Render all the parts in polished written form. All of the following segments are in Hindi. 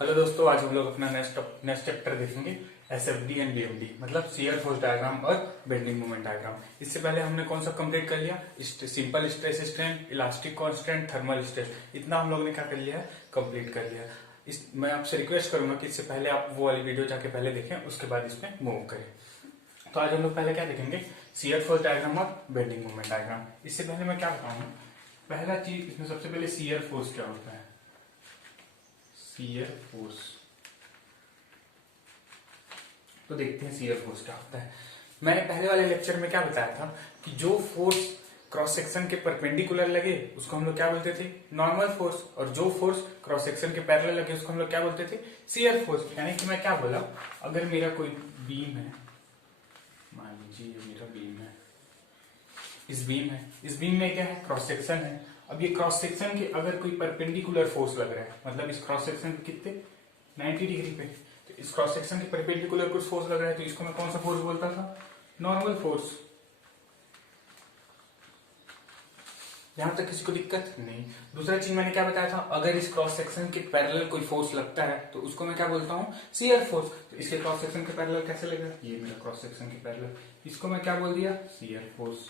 हेलो दोस्तों, आज हम लोग अपना नेक्स्ट चैप्टर देखेंगे एसएफडी एंड बीएमडी, मतलब शियर फोर्स डायग्राम और बेंडिंग मोमेंट डायग्राम। इससे पहले हमने कौन सा कंप्लीट कर लिया? Simple stress strain, elastic constant, thermal stress. इतना हम लोग ने क्या कर लिया है? कंप्लीट कर लिया। मैं आपसे रिक्वेस्ट करूंगा कि इससे पहले आप वो वाली वीडियो जाके पहले देखें, उसके बाद इसमें मूव करें। तो आज हम लोग पहले क्या देखेंगे? शियर फोर्स डायग्राम और बेंडिंग मोमेंट डायग्राम। इससे पहले मैं क्या बताऊंगा, पहला चीज इसमें सबसे पहले शियर फोर्स क्या होता है। शियर फोर्स, तो देखते हैं शियर फोर्स क्या होता है। मैंने पहले वाले लेक्चर में क्या बताया था कि जो फोर्स क्रॉस सेक्शन के परपेंडिकुलर लगे उसको हम लोग क्या बोलते थे? Normal force. और जो फोर्स क्रॉस सेक्शन के पैरेलल लगे उसको हम लोग क्या बोलते थे? Shear force. यानी कि मैं क्या बोला, अगर मेरा कोई बीम है, मान लीजिए ये मेरा बीम है, इस बीम में क्या है? क्रॉस सेक्शन है। अब ये क्रॉस सेक्शन के अगर कोई परपेंडिकुलर फोर्स लग रहा है, मतलब इस क्रॉस सेक्शन के कितने 90 डिग्री पे, तो इस क्रॉस सेक्शन के परपेंडिकुलर कुछ फोर्स लग रहा है, तो इसको मैं कौन सा फोर्स बोलता था? Normal force. यहां तक किसी को दिक्कत नहीं। दूसरा चीज मैंने क्या बताया था, अगर इस क्रॉस सेक्शन के पैरेलल कोई फोर्स लगता है तो उसको मैं क्या बोलता हूं? Shear force. तो इसके क्रॉस सेक्शन के पैरेलल कैसे लगेगा? ये मेरा क्रॉस सेक्शन के पैरेलल, इसको मैं क्या बोल दिया? Shear force.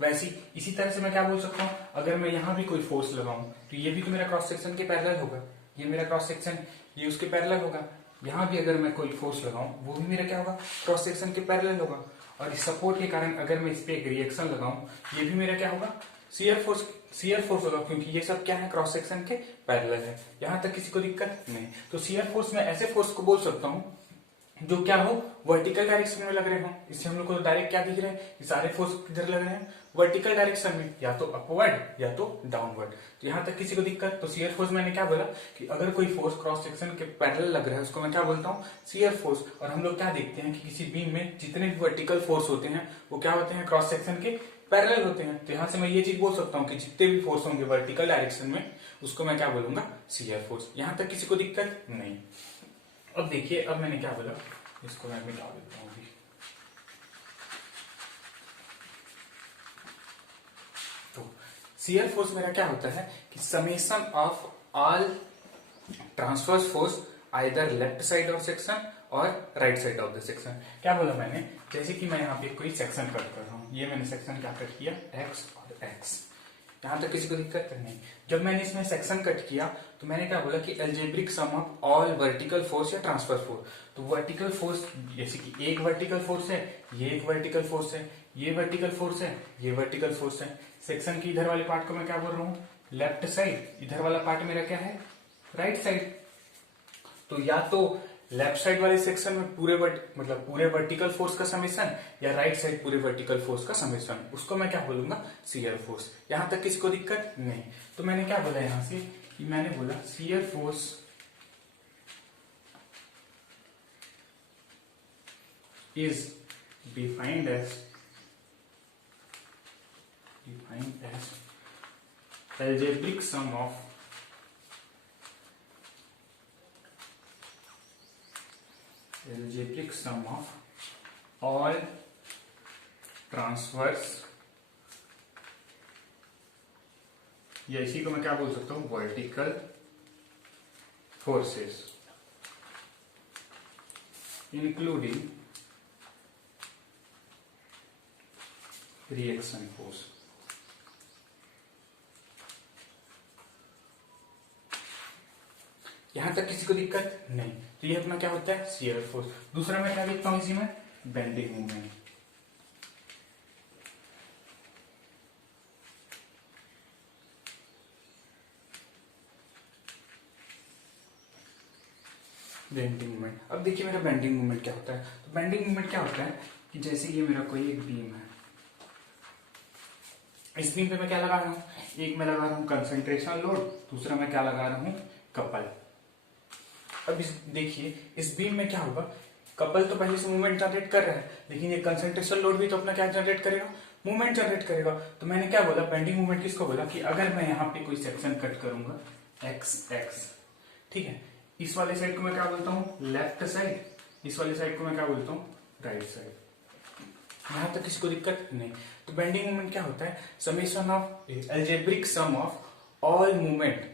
वैसी इसी तरह से मैं क्या बोल सकता हूँ, अगर मैं यहाँ भी कोई फोर्स लगाऊं तो ये भी तो मेरा क्रॉस सेक्शन के पैरेलल होगा। ये मेरा क्रॉस सेक्शन, ये उसके पैरेलल होगा। यहाँ भी अगर मैं कोई फोर्स लगाऊं वो भी मेरा क्या होगा? क्रॉस सेक्शन के पैरेलल होगा। और इस सपोर्ट के कारण अगर मैं इस पे एक रिएक्शन लगाऊं, ये भी मेरा क्या होगा? Shear force. शियर फोर्स होगा, क्योंकि ये सब क्या है? क्रॉस सेक्शन के पैरेलल है। यहाँ तक किसी को दिक्कत नहीं। तो शियर फोर्स में ऐसे फोर्स को बोल सकता हूँ जो क्या हो? वर्टिकल डायरेक्शन में लग रहे हो। इससे हम लोग को डायरेक्ट क्या दिख रहे हैं? ये सारे फोर्स किधर लग रहे हैं? वर्टिकल डायरेक्शन में, या तो अपवर्ड या तो डाउनवर्ड। तो यहां तक किसी को दिक्कत? तो शियर फोर्स मैंने क्या बोला कि अगर कोई फोर्स क्रॉस सेक्शन के पैरेलल लग रहा है उसको मैं क्या बोलता हूँ? Shear force. और हम लोग क्या देखते हैं कि किसी बीम में जितने भी वर्टिकल फोर्स होते हैं वो क्या होते हैं? क्रॉस सेक्शन के पैरेलल होते हैं। तो यहां से मैं ये चीज बोल सकता हूँ कि जितने भी फोर्स होंगे वर्टिकल डायरेक्शन में उसको मैं क्या बोलूंगा? Shear force. यहां तक किसी को दिक्कत नहीं। अब देखिए, अब मैंने क्या बोला, इसको मैं मिटा देता हूँ अभी। तो शियर फोर्स मेरा क्या होता है कि summation of all transverse force either left side of section और right side of the section. क्या बोला मैंने? जैसे कि मैं यहाँ पे कोई सेक्शन कट कर रहा हूँ, ये मैंने सेक्शन क्या कट किया? एक्स और एक्स। यहां तक किसी को दिक्कत नहीं। जब मैंने इसमें सेक्शन कट किया तो मैंने क्या बोला कि algebraic sum of all vertical force या ट्रांसफर फोर्स। तो वर्टिकल फोर्स, जैसे कि एक वर्टिकल फोर्स है, ये एक वर्टिकल फोर्स है, ये वर्टिकल फोर्स है, ये वर्टिकल फोर्स है। सेक्शन की इधर वाले पार्ट को मैं क्या बोल रहा हूँ? Left side. इधर वाला पार्ट मेरा क्या है? Right side. तो या तो लेफ्ट साइड वाले सेक्शन में पूरे वर्टिकल फोर्स का समेशन, या राइट साइड पूरे वर्टिकल फोर्स का समेशन, उसको मैं क्या बोलूंगा? Shear force. यहां तक किसी को दिक्कत नहीं। तो मैंने क्या बोला यहां से कि मैंने बोला shear force is defined as algebraic sum of all transverse, या इसी को मैं क्या बोल सकता हूं? Vertical forces including reaction force. यहां तक किसी को दिक्कत नहीं। तो ये अपना क्या होता है? Shear force. दूसरा मैं क्या लिखता हूं इसी में? Bending moment. Bending moment. अब देखिए मेरा बेंडिंग मोमेंट क्या होता है। तो बेंडिंग मोमेंट क्या होता है कि जैसे ये मेरा कोई एक बीम है, इस बीम पे मैं क्या लगा रहा हूं? एक मैं लगा रहा हूं कंसंट्रेशन लोड, दूसरा मैं क्या लगा रहा हूं? कपल। अब देखिए इस बीम में क्या होगा? कपल तो पहले से मूवमेंट जनरेट कर रहा है, लेकिन ये कंसंट्रेशन लोड भी तो अपना क्या जनरेट करेगा? मूवमेंट जनरेट करेगा। तो मैंने क्या बोला? बेंडिंग मूवमेंट किसको बोला कि अगर मैं यहाँ पे कोई सेक्शन कट करूंगा एक्स एक्स, ठीक है, इस वाले साइड को मैं क्या बोलता हूँ? Left side. इस वाले साइड को मैं क्या बोलता हूँ? Right side. यहां तक किसी को दिक्कत नहीं। तो बेंडिंग मूवमेंट क्या होता है? Summation of algebraic sum of all movement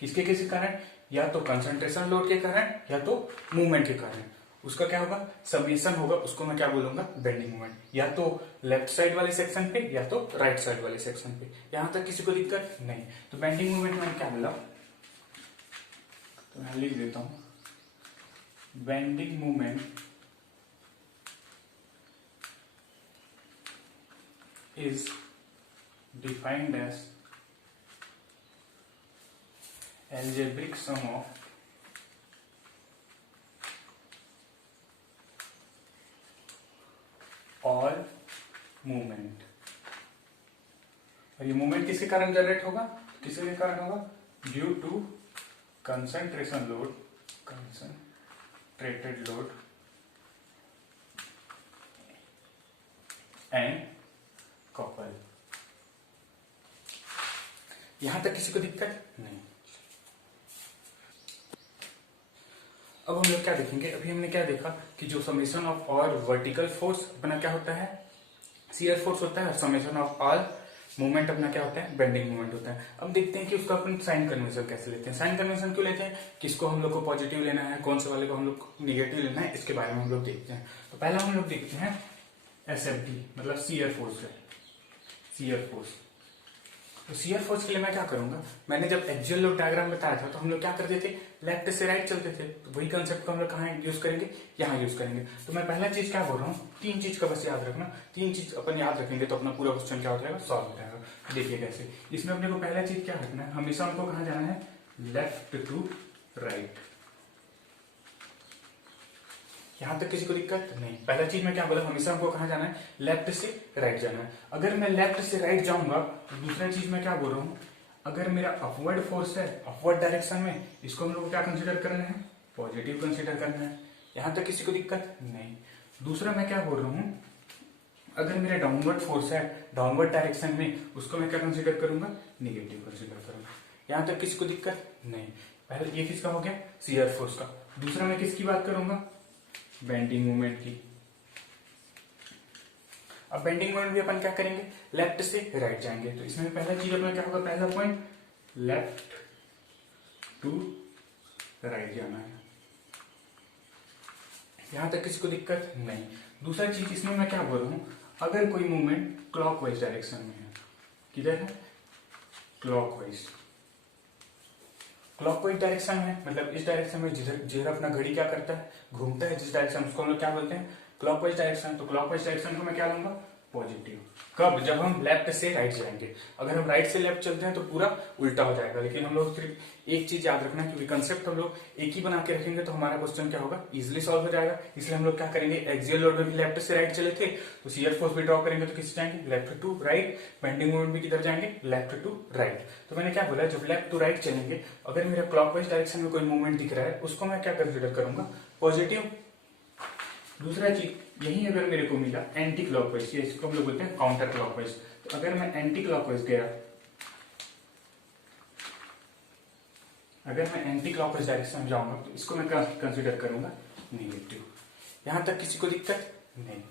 किसके किसी कारण, या तो कंसंट्रेशन लोड के कारण या तो मूवमेंट के कारण। उसका क्या होगा, समेशन होगा, उसको मैं क्या बोलूंगा, बेंडिंग मोमेंट, या तो लेफ्ट साइड वाले सेक्शन पे या तो राइट साइड वाले सेक्शन पे। यहां तक किसी को दिक्कत नहीं। तो बेंडिंग मोमेंट मैंने क्या बोला, तो मैं लिख देता हूं, bending moment is defined as algebraic sum of all movement। और ये मूवमेंट किसके कारण जनरेट होगा, किसके कारण होगा, due to concentration load, concentrated load and couple. यहां तक किसी को दिक्कत नहीं। अब हम लोग क्या देखेंगे, अभी हमने क्या देखा कि जो summation of all vertical force अपना क्या होता है, शियर फोर्स होता है, और समेशन ऑफ ऑल मूवमेंट अपना क्या होता है, बेंडिंग मूवमेंट होता है। अब देखते हैं कि उसका अपन साइन कन्वेंशन कैसे लेते हैं। साइन कन्वेंशन क्यों लेते हैं, किसको हम लोग को पॉजिटिव लेना है, कौन से वाले को हम लोग को निगेटिव लेना है, इसके बारे में हम लोग देखते हैं। तो पहला हम लोग देखते हैं SFD, मतलब शियर फोर्स है, शियर फोर्स। तो शियर फोर्स के लिए मैं क्या करूंगा, मैंने जब एक्सियल लोड डायग्राम बताया था तो हम लोग क्या करते थे, लेफ्ट से राइट चलते थे। तो वही कंसेप्ट को हम लोग कहाँ यूज करेंगे, यहाँ यूज करेंगे। तो मैं पहला चीज क्या बोल रहा हूँ, तीन चीज का बस याद रखना, तीन चीज अपन याद रखेंगे तो अपना पूरा क्वेश्चन क्या हो जाएगा, सॉल्व हो जाएगा। देखिए कैसे, इसमें अपने को पहला चीज क्या रखना है, हमेशा हमको कहाँ जाना है, लेफ्ट टू राइट। यहां तक किसी को दिक्कत नहीं। पहला चीज मैं क्या बोला, हमेशा हमको कहां जाना है, लेफ्ट से राइट जाना है। अगर मैं लेफ्ट से राइट जाऊंगा तो दूसरा चीज मैं क्या बोल रहा हूं, अगर मेरा अपवर्ड फोर्स है, अपवर्ड डायरेक्शन में, इसको हम लोग को क्या कंसीडर करना है, पॉजिटिव कंसीडर करना है। यहां तक किसी को दिक्कत नहीं। दूसरा मैं क्या बोल रहा हूं, अगर मेरा डाउनवर्ड फोर्स है, डाउनवर्ड डायरेक्शन में, उसको मैं क्या कंसीडर करूंगा, निगेटिव कंसीडर करूंगा। यहां तक किसी को दिक्कत नहीं। पहले ये किसका हो गया, शियर फोर्स का। दूसरा मैं किसकी बात करूंगा, बेंडिंग मूवमेंट की। अब बेंडिंग मूवमेंट भी अपन क्या करेंगे, लेफ्ट से राइट जाएंगे। तो इसमें पहला चीज अपना क्या होगा, पहला पॉइंट लेफ्ट टू राइट जाना है। यहां तक किसी को दिक्कत नहीं। दूसरा चीज इसमें मैं क्या बोल रहा हूं, अगर कोई मूवमेंट क्लॉकवाइज डायरेक्शन में है, किधर है, क्लॉकवाइज, क्लॉकवाइज डायरेक्शन में, मतलब इस डायरेक्शन में जिधर अपना घड़ी क्या करता है, घूमता है जिस डायरेक्शन, उसको हम लोग क्या बोलते हैं, क्लॉकवाइज डायरेक्शन। तो क्लॉकवाइज डायरेक्शन को मैं क्या लूंगा, पॉजिटिव। कब, जब हम लेफ्ट से राइट जाएंगे। अगर हम राइट से लेफ्ट चलते हैं तो पूरा उल्टा हो जाएगा। लेकिन हम लोग सिर्फ एक चीज याद रखना, क्योंकि कंसेप्ट हम लोग एक ही बना के रखेंगे तो हमारा क्वेश्चन क्या होगा, इजिली सॉल्व हो जाएगा। इसलिए हम लोग क्या करेंगे, एक्सियल लोड में भी लेफ्ट से राइट चले थे, तो शियर फोर्स भी ड्रॉ करेंगे तो किससे जाएंगे, left to right. Bending moment भी किधर जाएंगे, लेफ्ट टू राइट। तो मैंने क्या बोला, जब लेफ्ट टू राइट चलेंगे, अगर मेरा क्लॉकवाइज डायरेक्शन में कोई मूवमेंट दिख रहा है, उसको मैं क्या कंसिडर करूंगा, पॉजिटिव। दूसरा चीज, यही अगर मेरे को मिला एंटी क्लॉकवाइज, ये इसको हम लोग बोलते हैं काउंटर क्लॉकवाइज। तो अगर मैं एंटी क्लॉकवाइज गया, अगर मैं एंटी क्लॉकवाइज डायरेक्शन में जाऊंगा तो इसको मैं कंसिडर करूंगा नेगेटिव। यहां तक किसी को दिक्कत नहीं।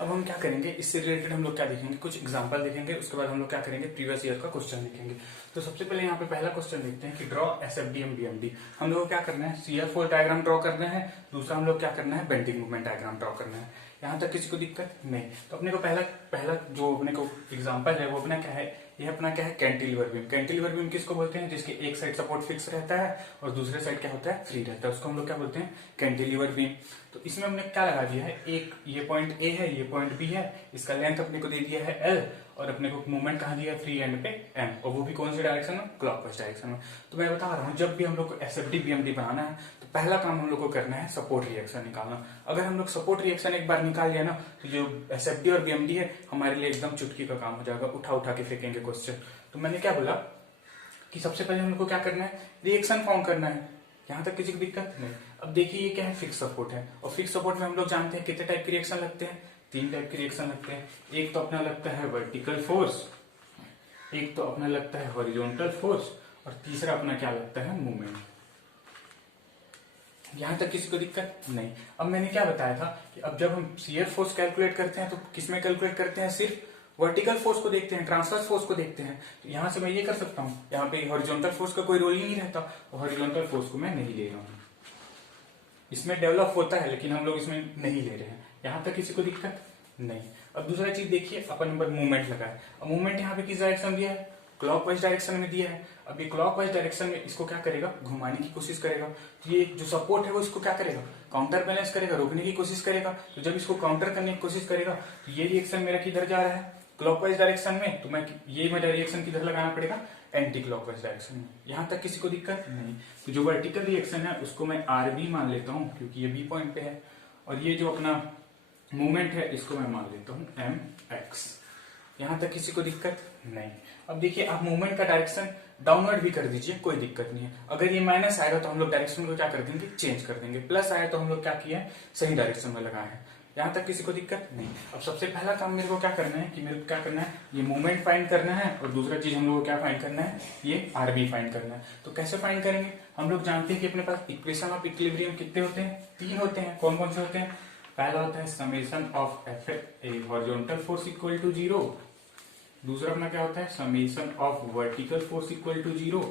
अब हम क्या करेंगे, इससे रिलेटेड हम लोग क्या देखेंगे, कुछ एग्जांपल देखेंगे, उसके बाद हम लोग क्या करेंगे, प्रीवियस ईयर का क्वेश्चन देखेंगे। तो सबसे पहले यहाँ पे पहला क्वेश्चन देखते हैं कि ड्रॉ एसएफडीएम बीएमडी। हम लोग को क्या करना है, शियर फोर्स डायग्राम ड्रॉ करना है। दूसरा हम लोग क्या करना है, बेंडिंग मूवमेंट डायग्राम ड्रॉ करना है। यहाँ तक किसी को दिक्कत नहीं। तो अपने को पहला जो अपने को एग्जाम्पल है वो अपना क्या है, ये अपना क्या है, कैंटिलीवर बीम। कैंटिलीवर बीम किसको बोलते हैं, जिसके एक साइड सपोर्ट फिक्स रहता है और दूसरे साइड क्या होता है, फ्री रहता है, उसको हम लोग क्या बोलते हैं, कैंटिलीवर बीम। तो इसमें हमने क्या लगा दिया है, एक ये पॉइंट ए है, ये पॉइंट बी है, इसका लेंथ अपने को दे दिया है एल, और अपने को मूवमेंट कहाँ दिया है, फ्री एंड पे एम, और वो भी कौन सी डायरेक्शन में, क्लॉकवाइज डायरेक्शन में। तो मैं बता रहा हूँ, जब भी हम लोग को एसएफडी बीएमडी बनाना है तो पहला काम हम लोग को करना है सपोर्ट रिएक्शन निकालना। अगर हम लोग सपोर्ट रिएक्शन एक बार निकाल लिया ना, तो जो एसएफडी और बीएमडी है हमारे लिए एकदम चुटकी का काम हो जाएगा, उठा उठा के फेंकेंगे क्वेश्चन। तो मैंने क्या बोला कि सबसे पहले हम लोग को क्या करना है, रिएक्शन फॉर्म करना है। यहां तक किसी को दिक्कत नहीं। अब देखिए ये क्या है, फिक्स सपोर्ट है, और फिक्स सपोर्ट में हम लोग जानते हैं कितने टाइप की रिएक्शन लगते हैं, तीन टाइप की रिएक्शन लगते हैं। एक तो अपना लगता है वर्टिकल फोर्स, एक तो अपना लगता है हॉरिजॉन्टल फोर्स, और तीसरा अपना क्या लगता है, मूवमेंट। यहां तक किसी को दिक्कत नहीं। अब मैंने क्या बताया था कि अब जब हम शियर फोर्स कैलकुलेट करते हैं तो किसमें कैलकुलेट करते हैं, सिर्फ वर्टिकल फोर्स को देखते हैं, ट्रांसवर्स फोर्स को देखते हैं। तो यहाँ से मैं ये कर सकता हूँ, यहाँ पे हॉरिजॉन्टल फोर्स का कोई रोल ही नहीं रहता, तो हॉरिजॉन्टल फोर्स को मैं नहीं ले रहा हूँ। इसमें डेवलप होता है लेकिन हम लोग इसमें नहीं ले रहे हैं। यहाँ तक किसी को दिक्कत नहीं। अब दूसरा चीज देखिए, अपन नंबर मूवमेंट लगा है। अब मूवमेंट यहाँ पे किस डायरेक्शन दिया है, क्लॉकवाइज डायरेक्शन में दिया है। अब ये क्लॉकवाइज डायरेक्शन में इसको क्या करेगा, घुमाने की कोशिश करेगा। तो ये जो सपोर्ट है वो इसको क्या करेगा, काउंटर बैलेंस करेगा, रोकने की कोशिश करेगा। तो जब इसको काउंटर करने की कोशिश करेगा तो ये रिएक्शन मेरा किधर जा रहा है, क्लॉकवाइज डायरेक्शन में। तो मैं ये मेरा रिएक्शन किधर लगाना पड़ेगा, एंटी क्लॉकवाइज डायरेक्शन में। यहाँ तक किसी को दिक्कत नहीं। तो जो वर्टिकल रिएक्शन है उसको मैं आरबी मान लेता हूँ क्योंकि ये बी पॉइंट पे है, और ये जो अपना मूवमेंट है इसको मैं मान लेता हूँ एम एक्स। यहाँ तक किसी को दिक्कत नहीं। अब देखिए, आप मूवमेंट का डायरेक्शन डाउनवर्ड भी कर दीजिए, कोई दिक्कत नहीं है। अगर ये माइनस आएगा तो हम लोग डायरेक्शन को क्या कर देंगे, चेंज कर देंगे। प्लस आया तो हम लोग क्या किया है, सही डायरेक्शन में लगाए हैं। यहाँ तक किसी को दिक्कत नहीं। अब सबसे पहला काम मेरे को क्या करना है कि मेरे को क्या करना है, ये मूवमेंट फाइंड करना है, और दूसरा चीज हम लोग को क्या फाइंड करना है, ये आरबी फाइंड करना है। तो कैसे फाइंड करेंगे, हम लोग जानते हैं कि अपने पास इक्वेशन ऑफ इक्विलिब्रियम कितने होते हैं, 3 होते हैं। कौन कौन से होते हैं, पहला होता है summation of F A horizontal force equal to 0। दूसरा अपना क्या होता है, summation of vertical force equal to 0।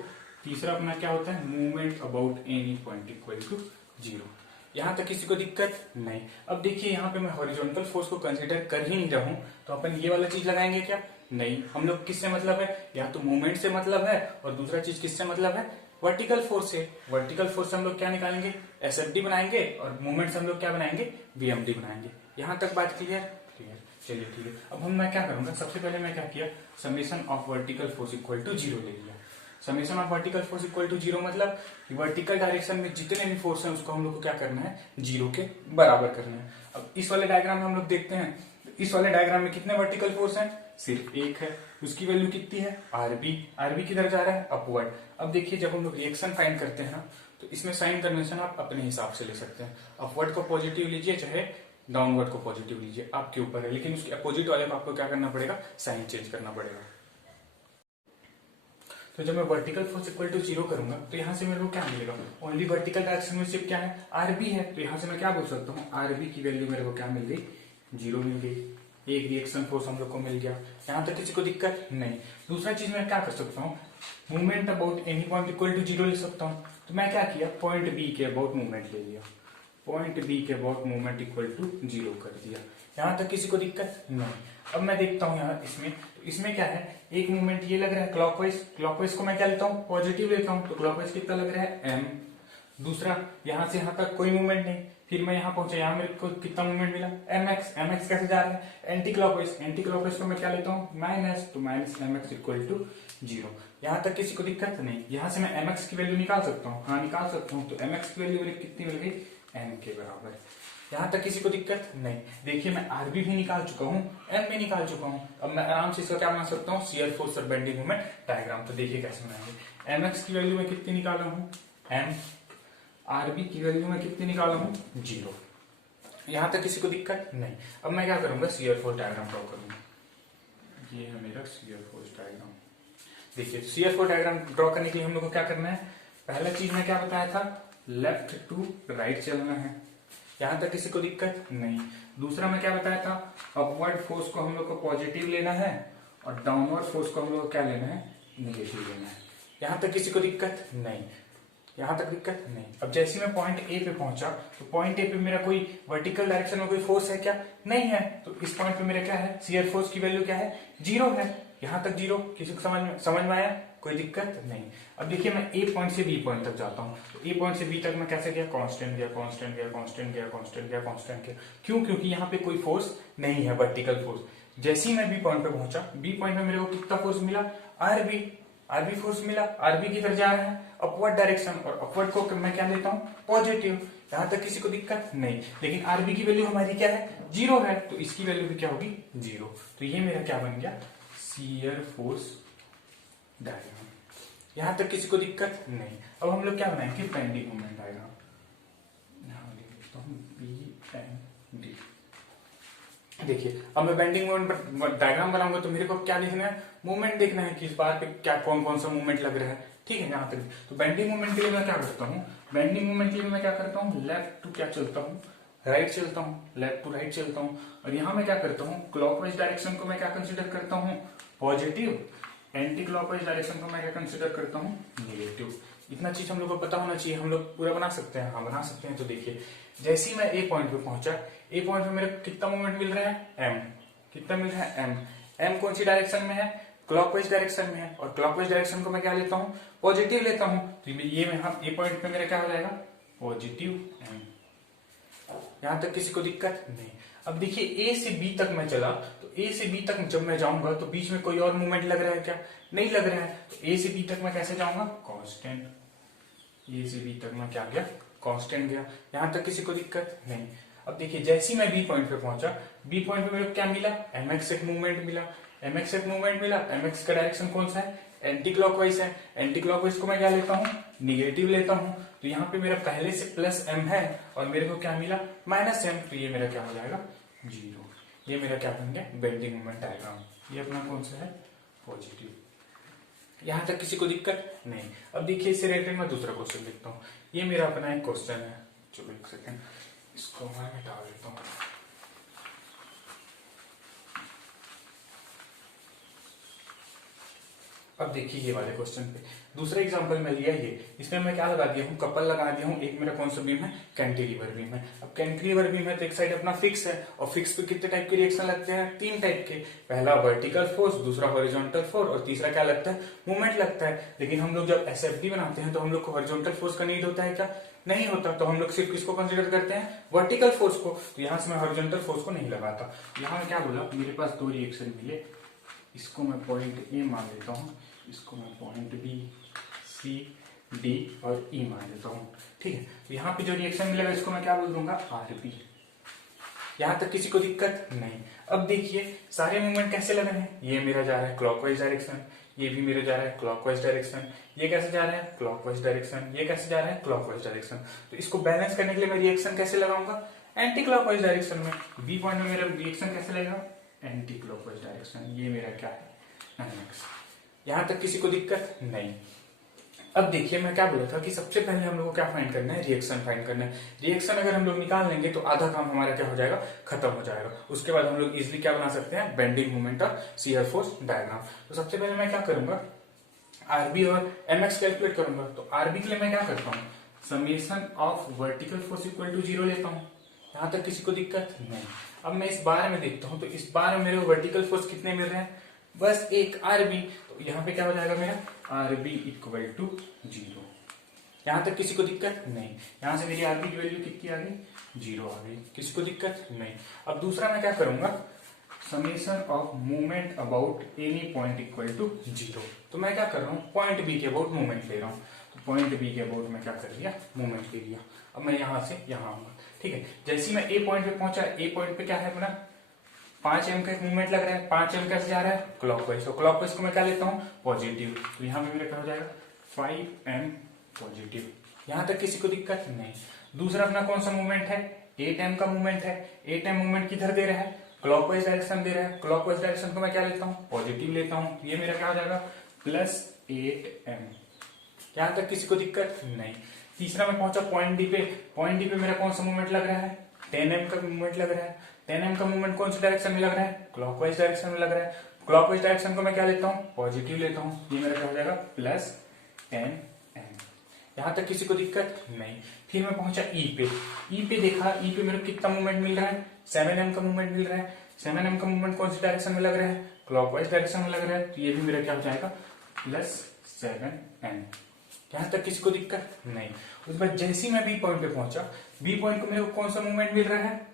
तीसरा अपना क्या होता है, movement about any point equal to 0। यहाँ तक किसी को दिक्कत नहीं। अब देखिए, यहाँ पे मैं हॉरिजॉन्टल फोर्स को कंसीडर कर ही नहीं रहा हूँ, तो अपन ये वाला चीज लगाएंगे क्या, नहीं। हम लोग किससे मतलब है, या तो मूवमेंट से मतलब है, और दूसरा चीज किससे मतलब है, वर्टिकल फोर्स से। वर्टिकल फोर्स से हम लोग क्या निकालेंगे, एसएफडी बनाएंगे, और मूवमेंट से हम लोग क्या बनाएंगे, वीएमडी बनाएंगे। यहाँ तक बात क्लियर, क्लियर। चलिए ठीक है। अब मैं क्या करूंगा, सबसे पहले मैं क्या किया, summation of vertical force equal to 0 ले लिया। Summation of vertical force equal to 0 मतलब वर्टिकल डायरेक्शन में जितने भी फोर्स हैं उसको हम लोग को क्या करना है, 0 के बराबर करना है। अब इस वाले डायग्राम में हम लोग देखते हैं, इस वाले डायग्राम में कितने वर्टिकल फोर्स हैं, सिर्फ एक है। उसकी वैल्यू कितनी है, आरबी। आरबी किधर जा रहा है, अपवर्ड। अब देखिए, जब हम लोग रिएक्शन फाइंड करते हैं ना, तो इसमें साइन कन्वेंशन आप अपने हिसाब से ले सकते हैं। अपवर्ड को पॉजिटिव लीजिए, चाहे डाउनवर्ड को पॉजिटिव लीजिए, आपके ऊपर है। लेकिन उसके अपोजिट वाले को आपको क्या करना पड़ेगा, साइन चेंज करना पड़ेगा। तो जब मैं वर्टिकल फोर्स इक्वल टू 0 करूंगा तो यहाँ से मेरे को क्या मिलेगा, ओनली वर्टिकल डायरेक्शन में सिर्फ क्या है, आरबी है। तो यहाँ से मैं क्या बोल सकता हूँ, आरबी की वैल्यू मेरे को क्या मिल गई, 0 मिल गई। एक रिएक्शन फोर्स हम लोग को मिल गया। यहाँ तक किसी को दिक्कत नहीं। दूसरा चीज मैं क्या कर सकता हूँ, movement about any point equal to 0 ले सकता हूँ। तो मैं क्या किया, पॉइंट बी के अबाउट मूवमेंट ले लिया। पॉइंट बी के अबाउट मूवमेंट इक्वल टू 0 कर दिया। यहाँ तक किसी को दिक्कत नहीं। अब मैं देखता हूँ यहाँ इसमें क्या है, एक मूवमेंट ये लग रहा है क्लॉकवाइज। क्लॉकवाइज को मैं क्या लेता हूँ, पॉजिटिव लेता हूँ। तो क्लॉकवाइज कितना लग रहा है, एम। दूसरा, यहाँ से यहाँ तक कोई मूवमेंट नहीं। फिर मैं यहाँ पहुंचा, यहाँ मेरे को कितना मूवमेंट मिला, एम एक्स। एम एक्स कैसे जा रहा है, एंटी क्लॉकवाइज। एंटी क्लॉकवाइज को मैं क्या लेता हूँ, माइनस। तो minus M X equal to 0। यहाँ तक किसी को दिक्कत नहीं। यहाँ से मैं एम एक्स की वैल्यू निकाल सकता हूँ, हाँ निकाल सकता हूँ। तो एम एक्स की वैल्यू मेरी कितनी मिल गई, एम के बराबर। यहाँ तक किसी को दिक्कत नहीं। देखिए, मैं आरबी भी निकाल चुका हूँ, एम भी निकाल चुका हूँ। अब मैं आराम से इसका क्या बना सकता हूँ, शियर फोर्स और बेंडिंग मोमेंट डायग्राम। तो देखिए कैसे बनाएंगे। एम एक्स की वैल्यू में कितनी निकाला हूँ, एम। आरबी की वैल्यू में कितनी निकाला हूँ, 0। यहाँ तक किसी को दिक्कत नहीं। अब मैं क्या करूंगा, शियर फोर्स डायग्राम ड्रॉ करूंगा। ये है मेरा शियर फोर्स डायग्राम। देखिए, शियर फोर्स डायग्राम ड्रॉ करने के लिए हम लोग को क्या करना है, पहला चीज मैं क्या बताया था, लेफ्ट टू राइट चलना है। यहाँ तक किसी को दिक्कत नहीं। दूसरा मैं क्या बताया था, अपवर्ड फोर्स को हम लोग को पॉजिटिव लेना है, और डाउनवर्ड फोर्स को हम लोग को क्या लेना है, निगेटिव लेना है। यहाँ तक किसी को दिक्कत नहीं। यहाँ तक दिक्कत नहीं। अब जैसे मैं पॉइंट ए पे पहुंचा, तो पॉइंट ए पे मेरा कोई वर्टिकल डायरेक्शन में कोई फोर्स है क्या, नहीं है। तो इस पॉइंट पे मेरा क्या है, शियर फोर्स की वैल्यू क्या है, 0 है। यहाँ तक 0। किसी को समझ में आया, कोई दिक्कत नहीं। अब देखिए, मैं ए पॉइंट से बी पॉइंट तक जाता हूँ। तो ए पॉइंट से बी तक मैं कैसे गया, कांस्टेंट गया, कांस्टेंट गया, कांस्टेंट गया, कांस्टेंट गया, कांस्टेंट गया। क्यों, क्योंकि यहाँ पे कोई फोर्स नहीं है, वर्टिकल फोर्स। जैसे ही मैं बी पॉइंट पे पहुंचा, बी पॉइंट में मेरे को कितना फोर्स मिला, आरबी। आरबी फोर्स मिला। आरबी किधर जा रहा है, अपवर्ड डायरेक्शन, और अपवर्ड को मैं क्या लेता हूँ, पॉजिटिव। यहाँ तक किसी को दिक्कत नहीं। लेकिन आरबी की वैल्यू हमारी क्या है, 0 है। तो इसकी वैल्यू भी क्या होगी, 0। तो ये मेरा क्या बन गया, शियर फोर्स डायग्राम। यहाँ तक किसी को दिक्कत नहीं। अब हम लोग क्या बनाएंगे, बेंडिंग मोमेंट डायग्राम। यहाँ लिख देता हूँ BND। देखिए, अब मैं बेंडिंग मोमेंट डायग्राम बनाऊंगा तो मेरे को क्या लिखना है, मूवमेंट देखना है कि इस बार पे क्या कौन कौन सा मूवमेंट लग रहा है। ठीक है, यहाँ तक। तो बेंडिंग मूवमेंट के लिए मैं क्या करता हूँ, बेंडिंग मूवमेंट के लिए मैं क्या करता हूँ, लेफ्ट टू क्या चलता हूँ, राइट चलता हूँ, लेफ्ट टू राइट चलता हूँ, और यहाँ मैं क्या करता हूँ, क्लॉकवाइज डायरेक्शन को मैं क्या कंसिडर करता हूँ, पॉजिटिव, एंटी क्लॉकवाइज डायरेक्शन को मैं क्या कंसिडर करता हूँ, नेगेटिव। इतना चीज हम लोग को पता होना चाहिए, हम लोग पूरा बना सकते हैं। हाँ बना सकते हैं। तो देखिए जैसे ही मैं ए पॉइंट पे पहुंचा, ए पॉइंट पे मेरे कितना मूवमेंट मिल रहा है, एम। कितना मिल रहा है, एम। एम कौन सी डायरेक्शन में है, क्लॉकवाइज डायरेक्शन में है, और क्लॉकवाइज डायरेक्शन को मैं क्या लेता हूँ, पॉजिटिव लेता हूँ। तो ये यहाँ ए पॉइंट पे मेरा क्या हो जाएगा, पॉजिटिव एम। यहां तक किसी को दिक्कत नहीं। अब देखिए ए से बी तक मैं चला, तो ए से बी तक जब मैं जाऊंगा तो बीच में कोई और मूवमेंट लग रहा है क्या, नहीं लग रहा है। तो ए से बी तक मैं कैसे जाऊंगा, कांस्टेंट। ए से बी तक मैं क्या गया, कांस्टेंट गया। यहां तक किसी को दिक्कत नहीं। अब देखिए जैसे ही मैं बी पॉइंट पे पहुंचा, बी पॉइंट पे मेरे को क्या मिला, एमएक्स एक मूवमेंट मिला। एमएक्स एक मूवमेंट मिला, एमएक्स का डायरेक्शन कौन सा है, एंटी क्लॉकवाइज है। एंटी क्लॉकवाइज को मैं क्या लेता हूँ, निगेटिव लेता हूँ। तो यहाँ पे मेरा पहले से प्लस एम है और मेरे को क्या मिला, माइनस एम। तो ये मेरा क्या हो जाएगा, जीरो। ये मेरा क्या बन गया, बेंडिंग मोमेंट डायग्राम। ये अपना कौन सा है, पॉजिटिव। यहां तक किसी को दिक्कत नहीं। अब देखिए इससे रिलेटेड मैं दूसरा क्वेश्चन लिखता हूँ। ये मेरा अपना एक क्वेश्चन है, चलो एक सेकेंड इसको मैं मिटा देता हूँ। अब देखिए ये वाले क्वेश्चन पे दूसरा एग्जांपल मैं लिया ये, इसमें मैं क्या लगा दिया हूँ, कपल लगा दिया हूँ। एक मेरा कौन सा बीम है, कैंटिलीवर बीम है। अब कैंटिलीवर बीम है तो एक साइड अपना फिक्स है, और फिक्स पे कितने टाइप के रिएक्शन लगते हैं, 3 टाइप के। पहला वर्टिकल फोर्स, दूसरा हॉरिजॉन्टल फोर्स, और तीसरा क्या लगता है, मूवमेंट लगता है। लेकिन हम लोग जब एसएफडी बनाते हैं तो हम लोग को हॉरिजॉन्टल फोर्स का नीड होता है क्या, नहीं होता। तो हम लोग सिर्फ किसको कंसिडर करते हैं, वर्टिकल फोर्स को। तो यहाँ से मैं हॉरिजॉन्टल फोर्स को नहीं लगाता। यहाँ मैं क्या बोला, मेरे पास 2 रिएक्शन मिले, इसको मैं पॉइंट ए मान लेता हूँ, इसको मैं पॉइंट बी, सी, डी और ई मान लेता हूँ। ठीक है, तो यहाँ पे जो रिएक्शन मिलेगा इसको मैं क्या बोल दूंगा, आरबी। यहां तक किसी को दिक्कत नहीं। अब देखिए सारे मूवमेंट कैसे लग रहे हैं, ये मेरा जा रहा है क्लॉकवाइज डायरेक्शन, ये भी मेरा जा रहा है क्लॉकवाइज डायरेक्शन, ये कैसे जा रहा है, क्लॉकवाइज डायरेक्शन, ये कैसे जा रहा है, क्लॉकवाइज डायरेक्शन। तो इसको बैलेंस करने के लिए मैं रिएक्शन कैसे लगाऊंगा, एंटी क्लॉकवाइज डायरेक्शन में। बी पॉइंट में मेरा रिएक्शन कैसे लगेगा, एंटी क्लॉकवाइज डायरेक्शन। ये मेरा क्या है, एनएक्स। यहां तक किसी को दिक्कत नहीं। अब देखिए मैं क्या बोला था कि सबसे पहले हम लोग को क्या फाइंड करना है, रिएक्शन फाइंड करना है। रिएक्शन अगर हम लोग निकाल लेंगे तो आधा काम हमारा क्या हो जाएगा, खत्म हो जाएगा। उसके बाद हम लोग इजिली क्या बना सकते हैं, बेंडिंग मोमेंट और शियर फोर्स डायग्राम। तो सबसे पहले मैं क्या करूंगा, आरबी और एमएक्स कैलकुलेट करूंगा। तो आरबी के लिए मैं क्या करता हूँ, summation of vertical force equal to 0 लेता हूँ। यहां तक किसी को दिक्कत नहीं। अब मैं इस बार में देखता हूँ, तो इस बार में मेरे वर्टिकल फोर्स कितने मिल रहे हैं, बस एक आरबी। तो यहाँ पे क्या हो जाएगा मेरा, आरबी इक्वल टू 0। यहां तक किसी को दिक्कत नहीं। यहां से मेरी आरबी की वैल्यू कितनी आ गई, 0 आ गई, किसी को दिक्कत नहीं। अब दूसरा मैं क्या करूंगा, summation of movement about any point equal to 0। तो मैं क्या कर रहा हूँ, पॉइंट बी के अबाउट मूवमेंट ले रहा हूँ। तो पॉइंट बी के अबाउट मैं क्या कर लिया, मूवमेंट ले लिया। अब मैं यहां से यहां आऊंगा। ठीक है, जैसे मैं ए पॉइंट पे पहुंचा, ए पॉइंट पे क्या है अपना 5 एम का एक मूवमेंट लग रहा है। 5 एम कैसे जा रहा है, क्लॉकवाइज। तो क्लॉकवाइज को मैं क्या लेता हूँ, पॉजिटिव। तो यहाँ पे मेरा क्या हो जाएगा, 5 एम पॉजिटिव। यहां तक किसी को दिक्कत नहीं। दूसरा अपना कौन सा मूवमेंट है, 8 एम का मूवमेंट है। 8 एम मूवमेंट किधर दे रहा है, क्लॉकवाइज डायरेक्शन दे रहा है। क्लॉकवाइज डायरेक्शन को मैं क्या लेता हूँ, पॉजिटिव लेता हूँ। ये मेरा क्या हो जाएगा, +8 एम। यहां तक किसी को दिक्कत नहीं। तीसरा मैं पहुंचा पॉइंट डी पे। पॉइंट डी पे मेरा कौन सा मूवमेंट लग रहा है, 10 एम का मूवमेंट लग रहा है। 10 एम का मूवमेंट कौन सी डायरेक्शन में लग रहा है, क्लॉकवाइज डायरेक्शन में लग रहा है। क्लॉकवाइज डायरेक्शन को मैं क्या लेता हूँ, पॉजिटिव लेता हूँ। ये मेरा क्या हो जाएगा, +10 एम। यहां तक किसी को दिक्कत नहीं। फिर मैं पहुंचा ई पे। ई पे देखा, ई पे मेरे को कितना मूवमेंट मिल रहा है, 7 एम का मूवमेंट मिल रहा है। 7 एम का मूवमेंट कौन सी डायरेक्शन में लग रहा है, क्लॉकवाइज डायरेक्शन में लग रहा है। तो ये भी मेरा क्या हो जाएगा, +7 एम। यहां तक किसी को दिक्कत नहीं। उसके बाद जैसे ही मैं बी पॉइंट पे पहुंचा, बी पॉइंट को मेरे को कौन सा मूवमेंट मिल रहा है,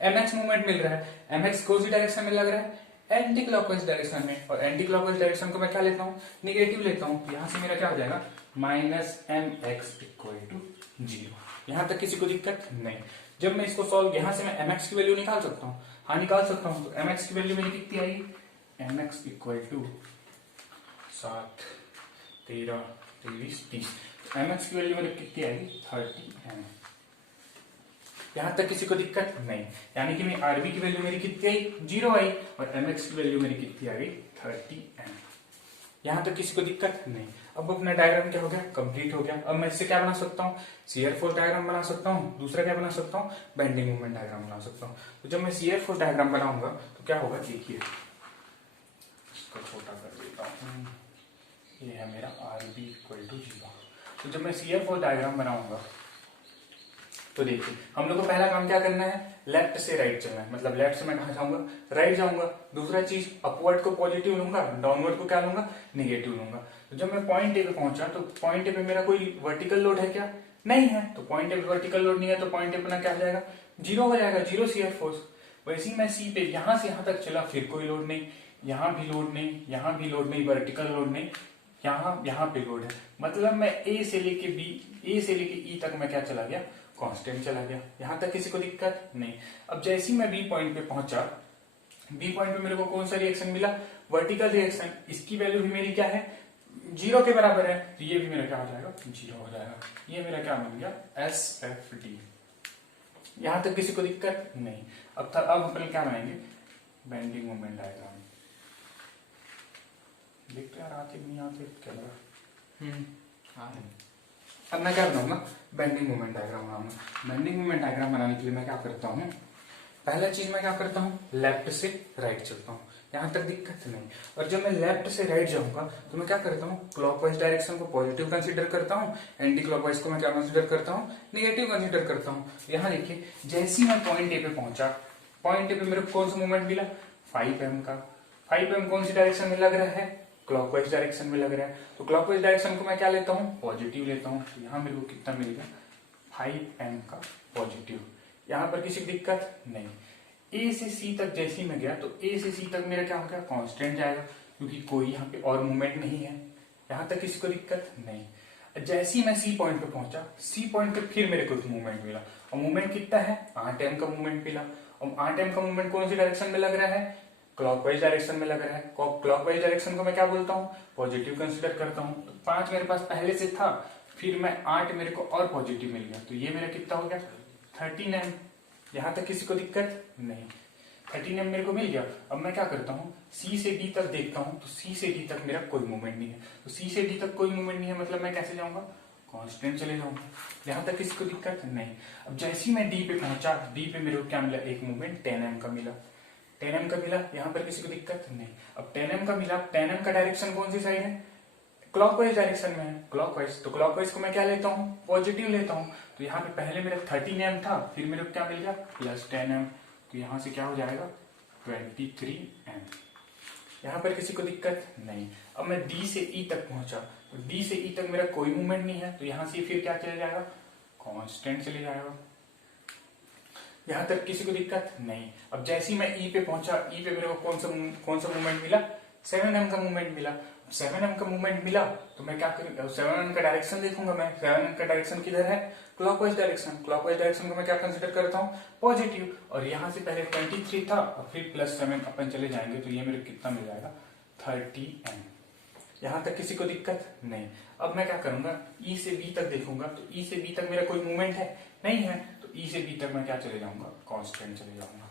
एमएक्स मूवमेंट मिल रहा है। एमएक्स कौन सी डायरेक्शन में लग रहा है, एंटी क्लॉकवाइज डायरेक्शन में। और एंटी क्लॉकवाइज डायरेक्शन को मैं क्या लेता हूँ, निगेटिव लेता हूँ। यहां से मेरा क्या हो जाएगा, -mx इक्वल टू 0। यहां तक किसी को दिक्कत नहीं। जब मैं इसको सॉल्व, यहां से मैं mx की वैल्यू निकाल सकता हूँ, हाँ निकाल सकता हूँ। तो mx की वैल्यू मेरी कितनी आएगी, mx इक्वल टू 7, 13, 23, 30। mx की वैल्यू मेरी कितनी आएगी, 30 एम। यहां तक किसी को दिक्कत नहीं। यानी कि मैं आरबी की वैल्यू मेरी कितनी आई, 0 आई, और एमएक्स की वैल्यू मेरी कितनी आ गई, 30 एम। यहाँ तक किसी को दिक्कत नहीं। अब अपना डायग्राम क्या हो गया, कंप्लीट हो गया। अब मैं इससे क्या बना सकता हूँ, शियर फोर्स डायग्राम बना सकता हूँ। दूसरा क्या बना सकता हूँ, बेंडिंग मोमेंट डायग्राम बना सकता हूँ। तो जब मैं शियर फोर्स डायग्राम बनाऊंगा तो क्या होगा, देखिए इसको छोटा कर देता हूँ, ये है मेरा आर बी इक्वल टू 0। तो जब मैं शियर फोर्स डायग्राम बनाऊंगा तो देखिए हम लोग को पहला काम क्या करना है, लेफ्ट से राइट चलना है। मतलब लेफ्ट से मैं कहा जाऊंगा, राइट जाऊंगा। दूसरा चीज अपवर्ड को पॉजिटिव लूंगा, डाउनवर्ड को क्या लूंगा, निगेटिव लूंगा। तो जब मैं पॉइंट ए पे पहुंचा तो पॉइंट ए पे मेरा कोई वर्टिकल लोड है क्या, नहीं है। तो पॉइंट ए पे वर्टिकल लोड नहीं है तो पॉइंट ए पे क्या हो जाएगा, 0 हो जाएगा, 0 शियर फोर्स। वैसे ही मैं सी पे यहां से यहां तक चला, फिर कोई लोड नहीं, यहां भी लोड नहीं, यहां भी लोड नहीं, वर्टिकल लोड नहीं, यहाँ पे लोड है। मतलब मैं ए से लेके बी, ए से लेके ई तक मैं क्या चला गया, कांस्टेंट चला गया। यहां तक किसी को दिक्कत नहीं। अब जैसे ही मैं बी पॉइंट पे पहुंचा, बी पॉइंट पे मेरे को कौन सा रिएक्शन मिला, वर्टिकल रिएक्शन। इसकी वैल्यू भी मेरी क्या है, 0 के बराबर है। तो ये भी मेरा क्या हो जाएगा, 0 हो जाएगा। ये मेरा क्या बन गया, एस एफ डी। यहां तक किसी को दिक्कत नहीं। अब अपन क्या बनाएंगे, बेंडिंग मोमेंट डायग्राम। देखते यार आते नहीं आते क्या लगा। अब मैं क्या बनाऊंगा, बेंडिंग मोमेंट डायग्राम बनाऊंगा। बेंडिंग मोमेंट डायग्राम बनाने के लिए मैं क्या करता हूँ, पहला चीज मैं क्या करता हूँ, लेफ्ट से राइट चलता हूँ। यहां तक दिक्कत नहीं। और जब मैं लेफ्ट से राइट जाऊंगा तो मैं क्या करता हूँ, क्लॉकवाइज डायरेक्शन को पॉजिटिव कंसीडर करता हूँ, एंटी क्लॉकवाइज को मैं क्या कंसीडर करता हूँ, निगेटिव कंसीडर करता हूँ। यहाँ देखिए जैसे ही मैं पॉइंट ए पे पहुंचा, पॉइंट ए पे मेरे को कौन सा मूवमेंट मिला, 5m का। 5m कौन सी डायरेक्शन में लग रहा है, क्लॉकवाइज डायरेक्शन में लग रहा है। तो क्लॉकवाइज डायरेक्शन को मैं क्या लेता हूँ, पॉजिटिव लेता हूँ। तो यहाँ मेरे को कितना मिलेगा, 5m का पॉजिटिव। यहाँ पर किसी की दिक्कत नहीं। ए से सी तक जैसे ही मैं गया तो ए से सी तक मेरा क्या हो गया, कांस्टेंट जाएगा, क्योंकि कोई यहाँ पे और मूवमेंट नहीं है। यहाँ तक किसी को दिक्कत नहीं। जैसे ही मैं सी पॉइंट पे पहुंचा, सी पॉइंट पे फिर मेरे को मूवमेंट मिला। और मूवमेंट कितना है, 8m का मूवमेंट मिला। और 8m का मूवमेंट कौन सी डायरेक्शन में लग रहा है, क्लॉकवाइज डायरेक्शन में लग रहा है। क्लॉकवाइज डायरेक्शन को मैं क्या बोलता हूँ, पॉजिटिव कंसीडर करता हूँ। तो 5 मेरे पास पहले से था, फिर मैं 8 मेरे को और पॉजिटिव मिल गया। तो ये मेरा कितना हो गया, 13m। यहाँ तक किसी को दिक्कत नहीं, 13m मेरे को मिल गया। अब मैं क्या करता हूँ, सी से डी तक देखता हूँ। तो सी से डी तक मेरा कोई मूवमेंट नहीं है। तो सी से डी तक कोई मूवमेंट नहीं है, मतलब मैं कैसे जाऊंगा, कांस्टेंट चले जाऊंगा। यहाँ तक किसी को दिक्कत नहीं। अब जैसे ही मैं डी पे पहुंचा, डी पे मेरे को क्या मिला, एक मूवमेंट 10m का मिला। 10m का मिला, यहाँ पर किसी को दिक्कत नहीं। अब 10m का मिला, 10m का डायरेक्शन कौन सी साइड है, क्लॉकवाइज डायरेक्शन में है, क्लॉकवाइज। तो क्लॉकवाइज को मैं क्या लेता हूँ, पॉजिटिव लेता हूँ। तो यहाँ पे पहले मेरा 13m था, फिर मेरे को क्या मिल गया, प्लस 10m। तो यहाँ से क्या हो जाएगा, 23m। यहाँ पर किसी को दिक्कत नहीं। अब मैं डी से ई तक पहुंचा, तो डी से ई तक मेरा कोई मूवमेंट नहीं है। तो यहाँ से फिर क्या चले जाएगा, कांस्टेंट चले जाएगा। यहाँ तक किसी को दिक्कत नहीं। अब जैसे ही मैं ई पे पहुंचा, ई पे मेरे को कौन सा मूवमेंट मिला, 7m का मूवमेंट मिला। 7m का मूवमेंट मिला तो मैं क्या करूँ, 7m का डायरेक्शन देखूंगा मैं। 7m का डायरेक्शन किधर है, क्लॉकवाइज डायरेक्शन। क्लॉकवाइज डायरेक्शन को मैं क्या कंसीडर करता हूँ, पॉजिटिव। और यहाँ से पहले 23 था और फिर प्लस 7 अपन चले जाएंगे। तो ये मेरे कितना मिल जाएगा, 30m। यहाँ तक किसी को दिक्कत नहीं। अब मैं क्या करूंगा, ई से बी तक देखूंगा। तो ई से बी तक मेरा कोई मूवमेंट है, नहीं है। तो ई से बी तक मैं क्या चले जाऊंगा, कांस्टेंट चले जाऊंगा।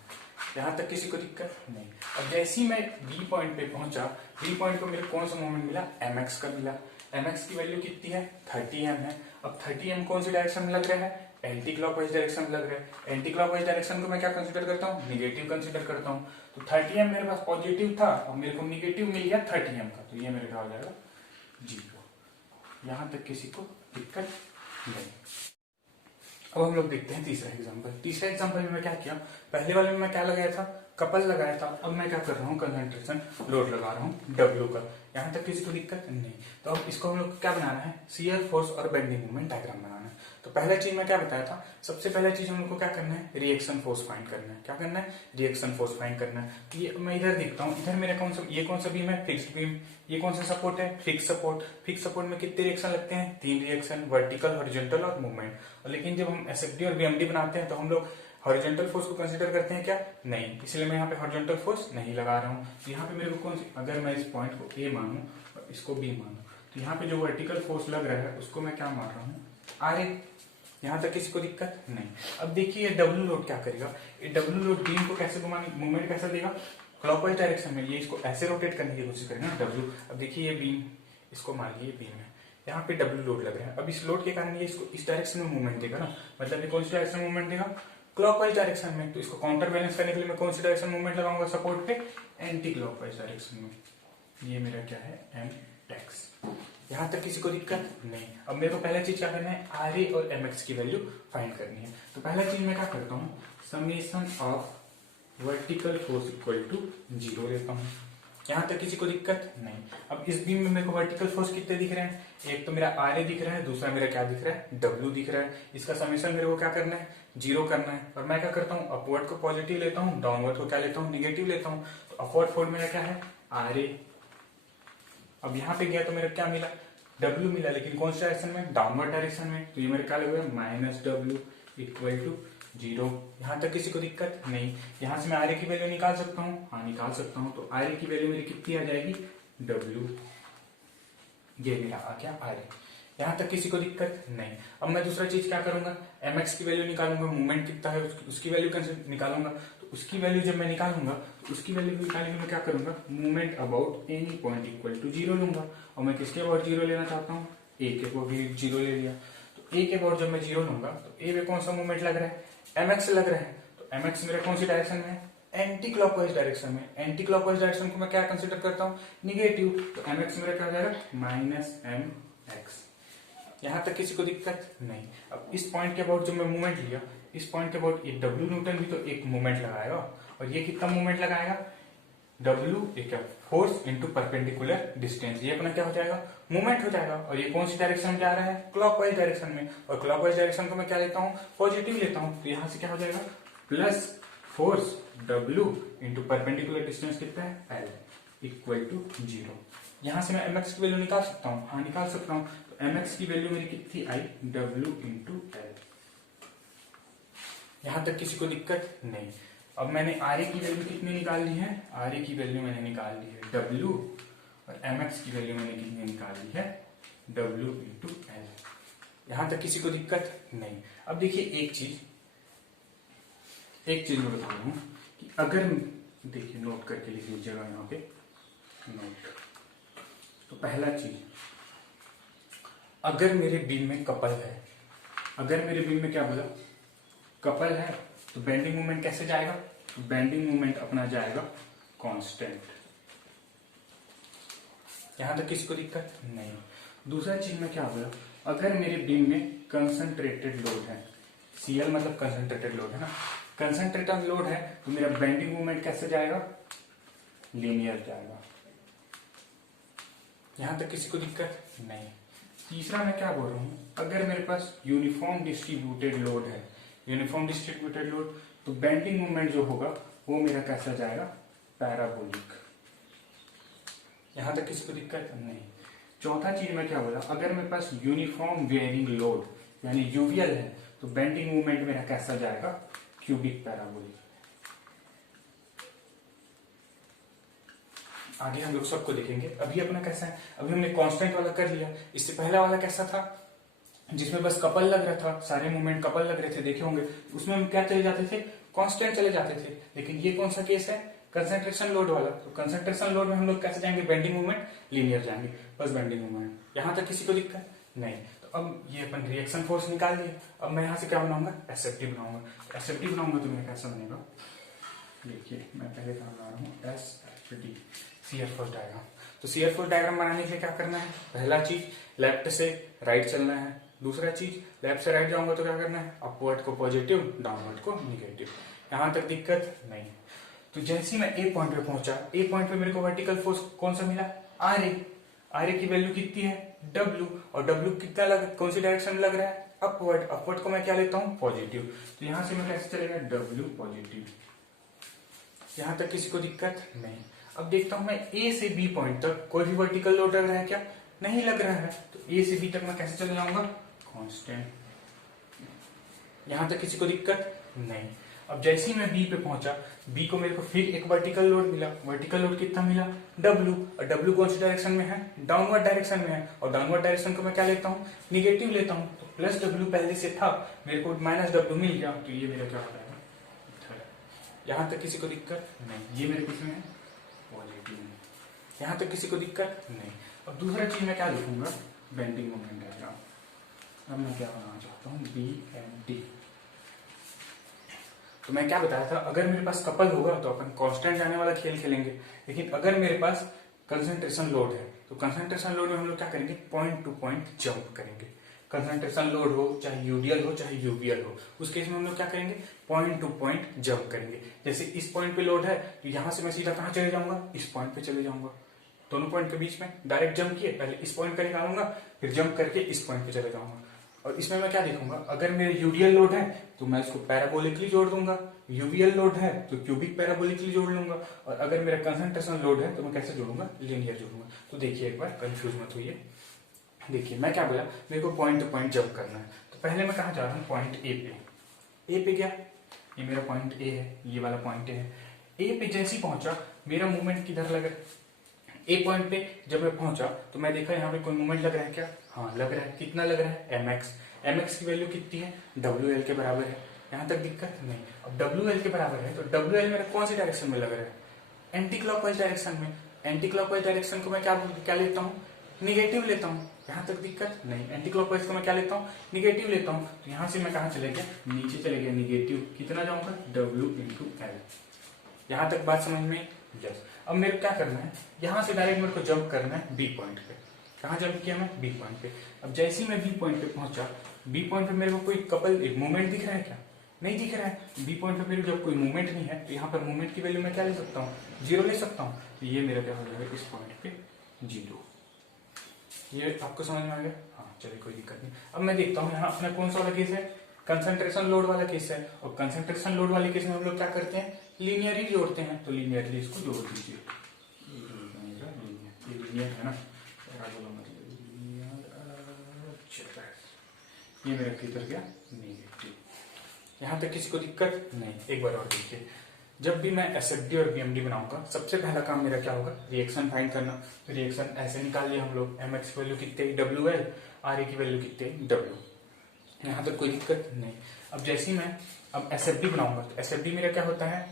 यहाँ तक किसी को दिक्कत नहीं। अब जैसे ही मैं बी पॉइंट पे पहुंचा, बी पॉइंट को मेरे कौन सा मूवमेंट मिला, mx का मिला। mx की वैल्यू कितनी है, 30m है। अब 30m कौन सी डायरेक्शन में लग रहा है, एंटी क्लॉकवाइज डायरेक्शन में लग रहा है। एंटी क्लॉकवाइज डायरेक्शन को मैं क्या कंसीडर करता हूँ, निगेटिव कंसीडर करता हूँ। तो 30m मेरे पास पॉजिटिव था और मेरे को निगेटिव मिल गया 30m का। तो ये मेरे क्या हो जाएगा, 0। यहाँ तक किसी को दिक्कत नहीं। अब हम लोग देखते हैं तीसरा एग्जांपल। तीसरा एग्जांपल में मैं क्या किया, पहले वाले में मैं क्या लगाया था, कपल लगाया था। अब मैं क्या कर रहा हूँ, कंसंट्रेशन लोड लगा रहा हूँ W का। यहाँ तक किसी को दिक्कत नहीं। तो अब इसको हम लोग क्या बनाना है, शियर फोर्स और बेंडिंग मोमेंट डायग्राम बनाना है। तो पहला चीज मैं क्या बताया था, सबसे पहला चीज हम लोग को क्या करना है, रिएक्शन फोर्स फाइंड करना है। क्या करना है, रिएक्शन फोर्स फाइंड करना है। तो ये मैं इधर देखता हूँ, इधर मेरा कौन सा बीम है, फिक्स्ड बीम। ये कौन सा सपोर्ट है, फिक्स सपोर्ट। फिक्स सपोर्ट में कितने रिएक्शन लगते हैं, 3 रिएक्शन, वर्टिकल, हॉरिजॉन्टल और मूवमेंट। और लेकिन जब हम एसएफडी और बीएमडी बनाते हैं तो हम लोग हॉरिजॉन्टल फोर्स को कंसीडर करते हैं क्या, नहीं। इसलिए मैं यहाँ पे हॉरिजॉन्टल फोर्स नहीं लगा रहा हूँ। तो यहाँ पे मेरे को कौन सी, अगर मैं इस पॉइंट को ए मानूं और इसको बी मानूं, तो यहाँ पे जो वर्टिकल फोर्स लग रहा है उसको मैं क्या मान रहा हूँ, आर ए। यहाँ तक किसी को दिक्कत नहीं। अब देखिए ये डब्ल्यू लोड क्या करेगा, ये डब्ल्यू लोड बीम को कैसे घुमाने, मूवमेंट कैसा देगा, क्लॉकवाइज डायरेक्शन में ये इसको ऐसे रोटेट करने की कोशिश करेंगे ना डब्ल्यू। अब देखिए ये बीम, इसको मान लीजिए बीम है, यहाँ पे डब्ल्यू लोड लग रहा है। अब इस लोड के कारण ये इसको इस डायरेक्शन में मूवमेंट देगा ना, मतलब ये कौन सी डायरेक्शन में मूवमेंट देगा, क्लॉकवाइज डायरेक्शन में। तो इसको काउंटर बैलेंस करने के लिए मैं कौन सी डायरेक्शन मूवमेंट लगाऊंगा सपोर्ट पे, एंटी क्लॉकवाइज डायरेक्शन में। ये मेरा क्या है, एम एक्स। यहां तक किसी को दिक्कत नहीं। अब मेरे को पहला चीज क्या करना है, आर ए और एम एक्स की वैल्यू फाइंड करनी है। तो पहला चीज मैं क्या करता हूँ, summation of vertical force equal to 0 लेता हूँ। यहां तक किसी को दिक्कत नहीं। अब इस बीम में मेरे को वर्टिकल फोर्स कितने दिख रहे हैं, एक तो मेरा आर ए दिख रहा है, दूसरा मेरा क्या दिख रहा है, डब्ल्यू दिख रहा है। इसका समेशन मेरे को क्या करना है, 0 करना है। और मैं क्या करता हूँ, अपवर्ड को पॉजिटिव लेता हूँ, डाउनवर्ड को क्या लेता हूँ, निगेटिव लेता हूँ। तो अपवर्ड फोर्स मेरा क्या है, आर ए। अब यहाँ पे गया तो मेरा क्या मिला, डब्ल्यू मिला, लेकिन कौन सी डायरेक्शन में, डाउनवर्ड डायरेक्शन में। तो ये मेरे क्या लगे, माइनस डब्ल्यू इक्वल टू 0। यहाँ तक किसी को दिक्कत नहीं। यहाँ से मैं आर ए की वैल्यू निकाल सकता हूँ, हाँ निकाल सकता हूँ। तो आर ए की वैल्यू मेरी कितनी आ जाएगी, डब्ल्यू। ये मेरा आ गया आर ए। यहाँ तक किसी को दिक्कत नहीं। अब मैं दूसरा चीज क्या करूंगा, एम एक्स की वैल्यू निकालूंगा, मूवमेंट कितना है उसकी वैल्यू कैसे निकालूंगा। तो उसकी वैल्यू जब मैं निकालूंगा, तो उसकी वैल्यू निकालने के मैं क्या करूंगा, movement about any point equal to 0 लूंगा। और मैं किसके अबाउट 0 लेना चाहता हूँ, ए के अबाउट 0 ले लिया। तो ए के अबाउट जब मैं 0 लूंगा, तो ए में कौन सा मूवमेंट लग रहा है, एम एक्स लग रहा है। तो एम एक्स मेरा कौन सी डायरेक्शन में है, एंटी क्लॉकवाइज डायरेक्शन में। एंटी क्लॉकवाइज डायरेक्शन को मैं क्या कंसिडर करता हूँ, निगेटिव। तो एम एक्स मेरा क्या हो जाएगा, माइनस एम एक्स। यहां तक किसी को दिक्कत नहीं। अब इस पॉइंट के अबाउट जो मैं मूवमेंट लिया, इस पॉइंट के अबाउट ये डब्ल्यू न्यूटन भी तो एक मूवमेंट लगाएगा। और ये कितना मूवमेंट लगाएगा, डब्ल्यू एक फोर्स इंटू परपेंडिकुलर डिस्टेंस। ये अपना क्या हो जाएगा, मूवमेंट हो जाएगा। और ये कौन सी डायरेक्शन में जा रहा है, क्लॉकवाइज डायरेक्शन में। और क्लॉकवाइज डायरेक्शन को मैं क्या लेता हूँ, पॉजिटिव लेता हूँ। तो यहाँ से क्या हो जाएगा, plus force W into perpendicular distance कितना है, एल इक्वल टू 0। यहां से मैं एम एक्स की वैल्यू निकाल सकता हूँ, हाँ निकाल सकता हूँ। तो एम एक्स की वैल्यू मेरी कितनी आई, डब्ल्यू इंटू एल। यहां तक किसी को दिक्कत नहीं। अब मैंने आर ए की वैल्यू कितनी निकाल ली है, आर ए की वैल्यू मैंने निकाल ली है डब्ल्यू, और एम एक्स की वैल्यू मैंने कितनी निकाल ली है, डब्ल्यू इंटू एल। यहां तक किसी को दिक्कत नहीं। अब देखिए एक चीज मैं बता रहा हूं कि अगर देखिए नोट करके लिख लीजिएगा यहाँ पे नोट। तो पहला चीज, अगर मेरे बीम में कपल है, अगर मेरे बीम में क्या बोला, कपल है, तो बेंडिंग मोमेंट कैसे जाएगा, बेंडिंग मोमेंट अपना जाएगा कांस्टेंट। यहां तक किसी को दिक्कत नहीं। दूसरा चीज में क्या बोला, अगर मेरे बीम में कंसंट्रेटेड लोड है, सीएल मतलब कंसंट्रेटेड लोड है ना, कंसंट्रेटेड लोड है, तो मेरा बेंडिंग मोमेंट कैसे जाएगा, लीनियर जाएगा। यहां तक किसी को दिक्कत नहीं। तीसरा मैं क्या बोल रहा हूं, अगर मेरे पास यूनिफॉर्म डिस्ट्रीब्यूटेड लोड है, यूनिफॉर्म डिस्ट्रीब्यूटेड लोड, तो बेंडिंग मोमेंट जो होगा वो मेरा कैसा जाएगा, पैराबोलिक। यहां तक किसी को दिक्कत नहीं। चौथा चीज में क्या बोला, अगर मेरे पास यूनिफॉर्म वेयरिंग लोड यानी यूवीएल है, तो बेंडिंग मोमेंट मेरा कैसा जाएगा, क्यूबिक पैराबोलिक। आगे हम लोग सबको देखेंगे। अभी अपना कैसा है, अभी हमने कांस्टेंट वाला कर लिया। इससे पहला वाला कैसा था, जिसमें बस कपल लग रहा था, सारे मूवमेंट कपल लग रहे थे, देखे होंगे। उसमें हम क्या चले जाते थे, कांस्टेंट चले जाते थे। लेकिन ये कौन सा केस है, कंसंट्रेशन लोड वाला। तो कंसंट्रेशन लोड में हम लोग कैसे जाएंगे, बेंडिंग मूवमेंट लीनियर जाएंगे, बस बेंडिंग मूवमेंट। यहां तक किसी को दिक्कत नहीं। तो अब ये अपन रिएक्शन फोर्स निकाल लिए। अब मैं यहाँ से क्या बनाऊंगा, एसएफटी बनाऊंगा। एसएफटी बनाऊंगा तो मेरा कैसा बनेगा, देखिए मैं पहले क्या बना रहा हूँ, एसएफटी, शियर फोर्स डायग्राम। तो शियर फोर्स डायग्राम बनाने के लिए क्या करना है, पहला चीज लेफ्ट से राइट चलना है। दूसरा चीज लेफ्ट से राइट जाऊंगा तो क्या करना है, अपवर्ड को पॉजिटिव, डाउनवर्ड को निगेटिव। यहां तक दिक्कत नहीं। तो जैसे ही मैं ए पॉइंट पे पहुंचा, ए पॉइंट पे मेरे को वर्टिकल फोर्स कौन सा मिला, आर ए। आर ए की वैल्यू कितनी है, डब्ल्यू। और डब्ल्यू कितना लग, कौन सी डायरेक्शन में लग रहा है, अपवर्ड। अपवर्ड को मैं क्या लेता हूँ, पॉजिटिव। तो यहां से मैं कैसे चलेगा, डब्ल्यू पॉजिटिव। यहां तक किसी को दिक्कत नहीं। अब देखता हूं मैं ए से बी पॉइंट तक कोई भी वर्टिकल लोड लग रहा है क्या, नहीं लग रहा है। तो ए से बी तक मैं कैसे चले जाऊंगा, कांस्टेंट। यहां तक किसी को दिक्कत नहीं। अब जैसे ही मैं बी पे पहुंचा, बी को मेरे को फिर एक वर्टिकल लोड मिला। वर्टिकल लोड कितना मिला, डब्ल्यू। और डब्ल्यू कौन सी डायरेक्शन में है, डाउनवर्ड डायरेक्शन में है। और डाउनवर्ड डायरेक्शन को मैं क्या लेता हूँ, निगेटिव लेता हूँ। तो प्लस डब्ल्यू पहले से था, मेरे को माइनस डब्ल्यू मिल गया। तो ये मेरा क्या हो जाएगा, यहाँ तक किसी को दिक्कत नहीं, ये मेरे किस में है, पॉजिटिव में, यहाँ तक किसी को दिक्कत नहीं। अब दूसरा चीज मैं क्या लिखूंगा, बेंडिंग मोमेंट डायग्राम। अब मैं क्या बनाना चाहता हूँ, बी एंड डी। तो मैं क्या बताया था, अगर मेरे पास कपल होगा तो अपन कांस्टेंट जाने वाला खेल खेलेंगे, लेकिन अगर मेरे पास कंसंट्रेशन लोड है तो कंसंट्रेशन लोड में हम लोग क्या करेंगे, पॉइंट टू पॉइंट जंप करेंगे। कंसंट्रेशन लोड हो चाहे यूडीएल हो चाहे यूवीएल हो, उस केस में हम लोग क्या करेंगे, पॉइंट टू पॉइंट जंप करेंगे। जैसे इस पॉइंट पे लोड है तो यहां से मैं सीधा कहां चले जाऊंगा, इस पॉइंट पे चले जाऊंगा। दोनों पॉइंट के बीच में डायरेक्ट जंप किए, पहले इस पॉइंट का निकालूंगा फिर जंप करके इस पॉइंट पे चले जाऊंगा। और इसमें मैं क्या देखूंगा, अगर मेरे यूडीएल लोड है तो मैं इसको पैराबोलिकली जोड़ दूंगा, यूवीएल लोड है तो क्यूबिक पैराबोलिकली जोड़ लूंगा, और अगर मेरा कंसंट्रेशन लोड है तो मैं कैसे जोड़ूंगा, लीनियर जोड़ूंगा। तो देखिए एक बार कंफ्यूज मत होइए। देखिए मैं क्या बोला, मेरे को पॉइंट टू पॉइंट जंप करना है, तो पहले मैं कहाँ जा रहा हूँ, पॉइंट ए पे। ए पे क्या, ये मेरा पॉइंट ए है, ये वाला पॉइंट ए है। ए पे जैसे ही पहुंचा मेरा मूवमेंट किधर लगा, ए पॉइंट पे जब मैं पहुंचा तो मैं देखा यहाँ पे कोई मूवमेंट लग रहा है क्या, हाँ लग रहा है। कितना लग रहा है, mx। mx की वैल्यू कितनी है, wl के बराबर है। यहाँ तक दिक्कत नहीं। अब wl के बराबर है तो wl मेरा कौन सी डायरेक्शन में लग रहा है, एंटी क्लॉकवाइज डायरेक्शन में। एंटी क्लॉकवाइज डायरेक्शन को मैं क्या लेता हूँ, निगेटिव लेता हूँ। यहाँ तक दिक्कत नहीं। एंटी क्लॉकवाइज को मैं क्या लेता हूँ, निगेटिव लेता हूँ। तो यहाँ से मैं कहाँ चले गया, नीचे चले गया, निगेटिव कितना जाऊंगा, w इंटू एल। यहाँ तक बात समझ में, यस। अब मेरे को क्या करना है, यहाँ से डायरेक्ट मेरे को जंप करना है बी पॉइंट पे। कहाँ जंप किया मैं, बी पॉइंट पे। अब जैसे ही मैं बी पॉइंट पे पहुंचा, बी पॉइंट पे मेरे को कोई कपल एक मूवमेंट दिख रहा है क्या, नहीं दिख रहा है। बी पॉइंट पे मेरे जब कोई मूवमेंट नहीं है तो यहाँ पर मूवमेंट की वैल्यू मैं क्या ले सकता हूँ, 0 ले सकता हूँ। तो ये मेरा क्या हो जाएगा, इस पॉइंट पे 0। ये आपको समझ में आ गया, हाँ चलिए कोई दिक्कत नहीं। अब मैं देखता हूँ यहाँ अपना कौन सा वाला केस है, कंसंट्रेशन लोड वाला केस है। और कंसंट्रेशन लोड वाले केस में हम लोग क्या करते हैं, लीनियरली जोड़ते हैं। तो लीनियरली इसको जोड़ दीजिए, लीनियर है ना, ये मेरा किधर गया, नेगेटिव। यहाँ तक किसी को दिक्कत नहीं। एक बार और देखिए, जब भी मैं एसएफडी और बीएमडी बनाऊंगा सबसे पहला काम मेरा क्या होगा, रिएक्शन फाइंड करना। तो रिएक्शन ऐसे निकाल लिया हम लोग, एमएक्स की वैल्यू कितने, WL, आर की वैल्यू कितने, W। यहाँ तक कोई दिक्कत नहीं। अब जैसे ही मैं अब एसएफडी बनाऊंगा तो एसएफडी मेरा क्या होता है,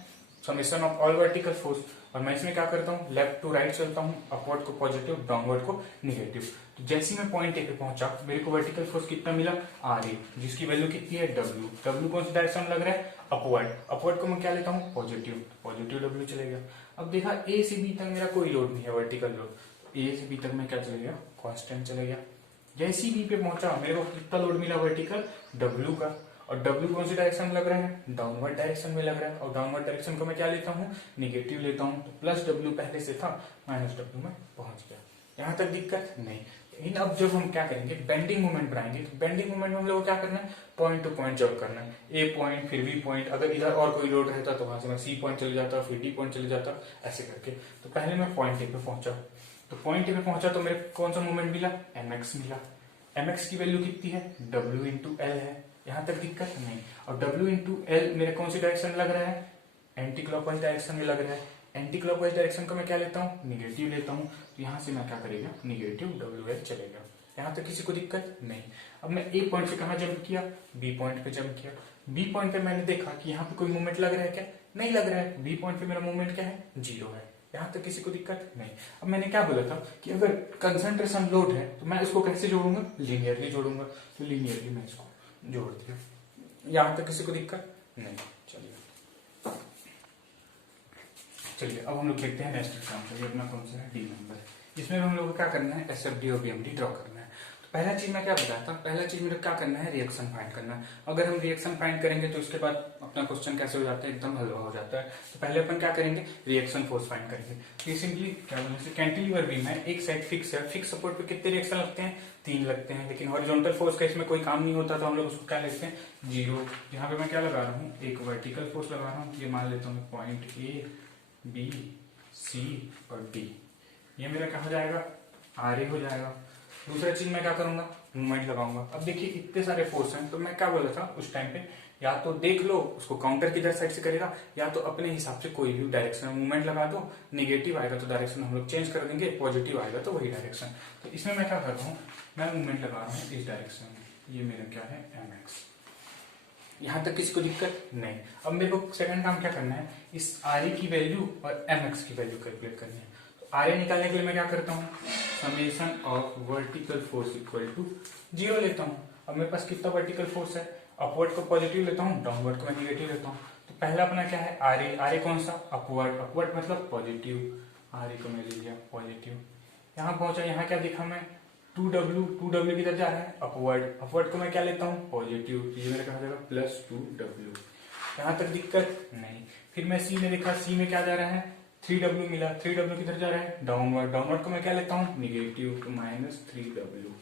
summation of all vertical force. और मैं इसमें क्या करता हूँ, लेफ्ट टू राइट चलता हूँ, अपवर्ड को पॉजिटिव, डाउनवर्ड को निगेटिव। तो जैसे ही मैं पॉइंट ए पे पहुंचा मेरे को वर्टिकल फोर्स कितना मिला, RA, जिसकी वैल्यू कितनी है, W कौन सी डायरेक्शन में लग रहा है, अपवर्ड। अपवर्ड को मैं क्या लेता हूँ, पॉजिटिव, पॉजिटिव W चले गया। अब देखा ए से बी तक मेरा कोई लोड नहीं है, वर्टिकल लोड। ए से बी तक मैं क्या चले गया, कांस्टेंट चले गया। जैसे ही बी पे पहुंचा मेरे को कितना लोड मिला, वर्टिकल W का। और W कौन सी डायरेक्शन में लग रहा है, डाउनवर्ड डायरेक्शन में लग रहा है। और डाउनवर्ड डायरेक्शन को मैं क्या लेता हूँ, निगेटिव लेता हूँ। तो प्लस W पहले से था, माइनस W में पहुंच गया। यहाँ तक दिक्कत नहीं। लेकिन अब जब हम क्या करेंगे, बेंडिंग मोमेंट बनाएंगे, तो बेंडिंग मोमेंट में हम लोग को क्या करना है, पॉइंट टू पॉइंट जंप करना है। ए पॉइंट फिर बी पॉइंट, अगर इधर और कोई लोड रहता तो वहां से मैं सी पॉइंट चले जाता, फिर डी पॉइंट चले जाता, ऐसे करके। तो पहले मैं पॉइंट ए पे पहुंचा, तो पॉइंट ए पे पहुंचा तो मेरे कौन सा मूवमेंट मिला, mx मिला। mx की वैल्यू कितनी है, W इंटू एल है। यहाँ तक दिक्कत नहीं। और W इंटू एल मेरे कौन सी डायरेक्शन में लग रहा है, एंटी क्लॉकवाइज डायरेक्शन में लग रहा है। एंटी क्लॉकवाइज डायरेक्शन को मैं क्या लेता हूँ, निगेटिव लेता हूँ। तो यहाँ से मैं क्या करेगा, निगेटिव WL चलेगा। यहाँ तक किसी को दिक्कत नहीं। अब मैं ए पॉइंट से कहाँ जंप किया, बी पॉइंट पे जंप किया। बी पॉइंट पे मैंने देखा कि यहाँ पे कोई मूवमेंट लग रहा है क्या, नहीं लग रहा है। बी पॉइंट पे मेरा मूवमेंट क्या है, 0 है। यहाँ तक किसी को दिक्कत नहीं। अब मैंने क्या बोला था कि अगर कंसंट्रेशन लोड है तो मैं इसको कैसे जोड़ूंगा, लीनियरली जोड़ूंगा। तो लीनियरली मैं इसको जोड़ दिया। यहाँ तक किसी को दिक्कत नहीं। चलिए अब हम लोग देखते हैं नेक्स्ट एग्जाम्पल। ये अपना कौन सा है, डी नंबर। इसमें हम लोग को क्या करना है, एसएफडी और बीएमडी ड्रॉ करना है। तो पहला चीज मैं क्या बताया था, पहला चीज मेरे क्या करना है, रिएक्शन फाइंड करना है। अगर हम रिएक्शन फाइंड करेंगे तो उसके बाद अपना क्वेश्चन कैसे हो जाता है, एकदम हलवा हो जाता है। तो पहले अपन क्या करेंगे, रिएक्शन फोर्स फाइंड करेंगे। तो सिंपली क्या बोलते हैं, कैंटिलीवर बीम है, एक साइड फिक्स है, फिक्स सपोर्ट पे कितने रिएक्शन लगते हैं, 3 लगते हैं। लेकिन हॉरिजॉन्टल फोर्स का इसमें कोई काम नहीं होता, तो हम लोग उसको क्या लेते हैं, 0। यहाँ पे मैं क्या लगा रहा हूँ, एक वर्टिकल फोर्स लगा रहा हूँ। ये मान लेता हूँ पॉइंट ए, बी, सी और डी। ये मेरा क्या हो जाएगा, RA हो जाएगा। दूसरा चीज मैं क्या करूंगा, मूवमेंट लगाऊंगा। अब देखिए इतने सारे फोर्स हैं, तो मैं क्या बोला था उस टाइम पे, या तो देख लो उसको काउंटर किधर साइड से करेगा, या तो अपने हिसाब से कोई भी डायरेक्शन में मूवमेंट लगा दो। नेगेटिव आएगा तो डायरेक्शन हम लोग चेंज कर देंगे, पॉजिटिव आएगा तो वही डायरेक्शन। तो इसमें मैं क्या कर रहा हूँ, मैं मूवमेंट लगा रहा हूँ इस डायरेक्शन में। ये मेरा क्या है, mx। यहाँ तक किसी को दिक्कत नहीं। अब मेरे को सेकंड काम क्या करना है, इस आर ए की वैल्यू और एम एक्स की वैल्यू कैलकुलेट करनी है। तो आर ए निकालने के लिए मैं क्या करता हूँ, summation of vertical force equal to 0 लेता हूँ। अब मेरे पास कितना वर्टिकल फोर्स है, अपवर्ड को पॉजिटिव लेता हूँ, डाउनवर्ड को मैं निगेटिव लेता हूँ। तो पहला अपना क्या है, आर ए। आर ए कौन सा, अपवर्ड। अपवर्ड मतलब पॉजिटिव, आर ए को मैं ले लिया पॉजिटिव। यहाँ पहुंचा, यहाँ क्या देखा मैं, 2w, 2w किधर जा रहा है, अपवर्ड। अपवर्ड को मैं क्या लेता हूँ, पॉजिटिव। ये मेरा कहा जाएगा प्लस 2w। यहाँ तक दिक्कत नहीं। फिर मैं सी में देखा, सी में क्या जा रहा है, 3w मिला। 3w किधर जा रहा है, डाउनवर्ड। डाउनवर्ड को मैं क्या लेता हूँ, निगेटिव, तो माइनस 3w।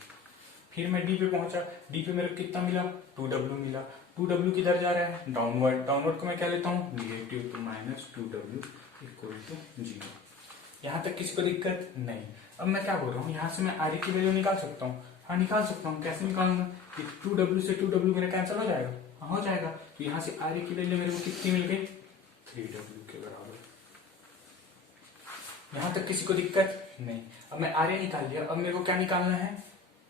फिर मैं डी पे पहुंचा, डी पे मेरे को कितना मिला, 2w मिला। 2w किधर जा रहा है, डाउनवर्ड। डाउनवर्ड को मैं क्या लेता हूँ, निगेटिव, तो माइनस 2w इक्वल टू 0। यहाँ तक किसी को दिक्कत नहीं। अब मैं क्या बोल रहा हूँ, यहाँ से मैं आर की वैल्यू निकाल सकता हूँ। हाँ निकाल सकता हूँ। कैसे निकालूंगा, कि 2w से 2w मेरा कैंसिल हो जाएगा। हाँ हो जाएगा। तो यहाँ से आर की वैल्यू मेरे को कितनी मिल गई, 3w के बराबर। यहाँ तक किसी को दिक्कत नहीं। अब मैं आर निकाल लिया। अब मेरे को क्या निकालना है,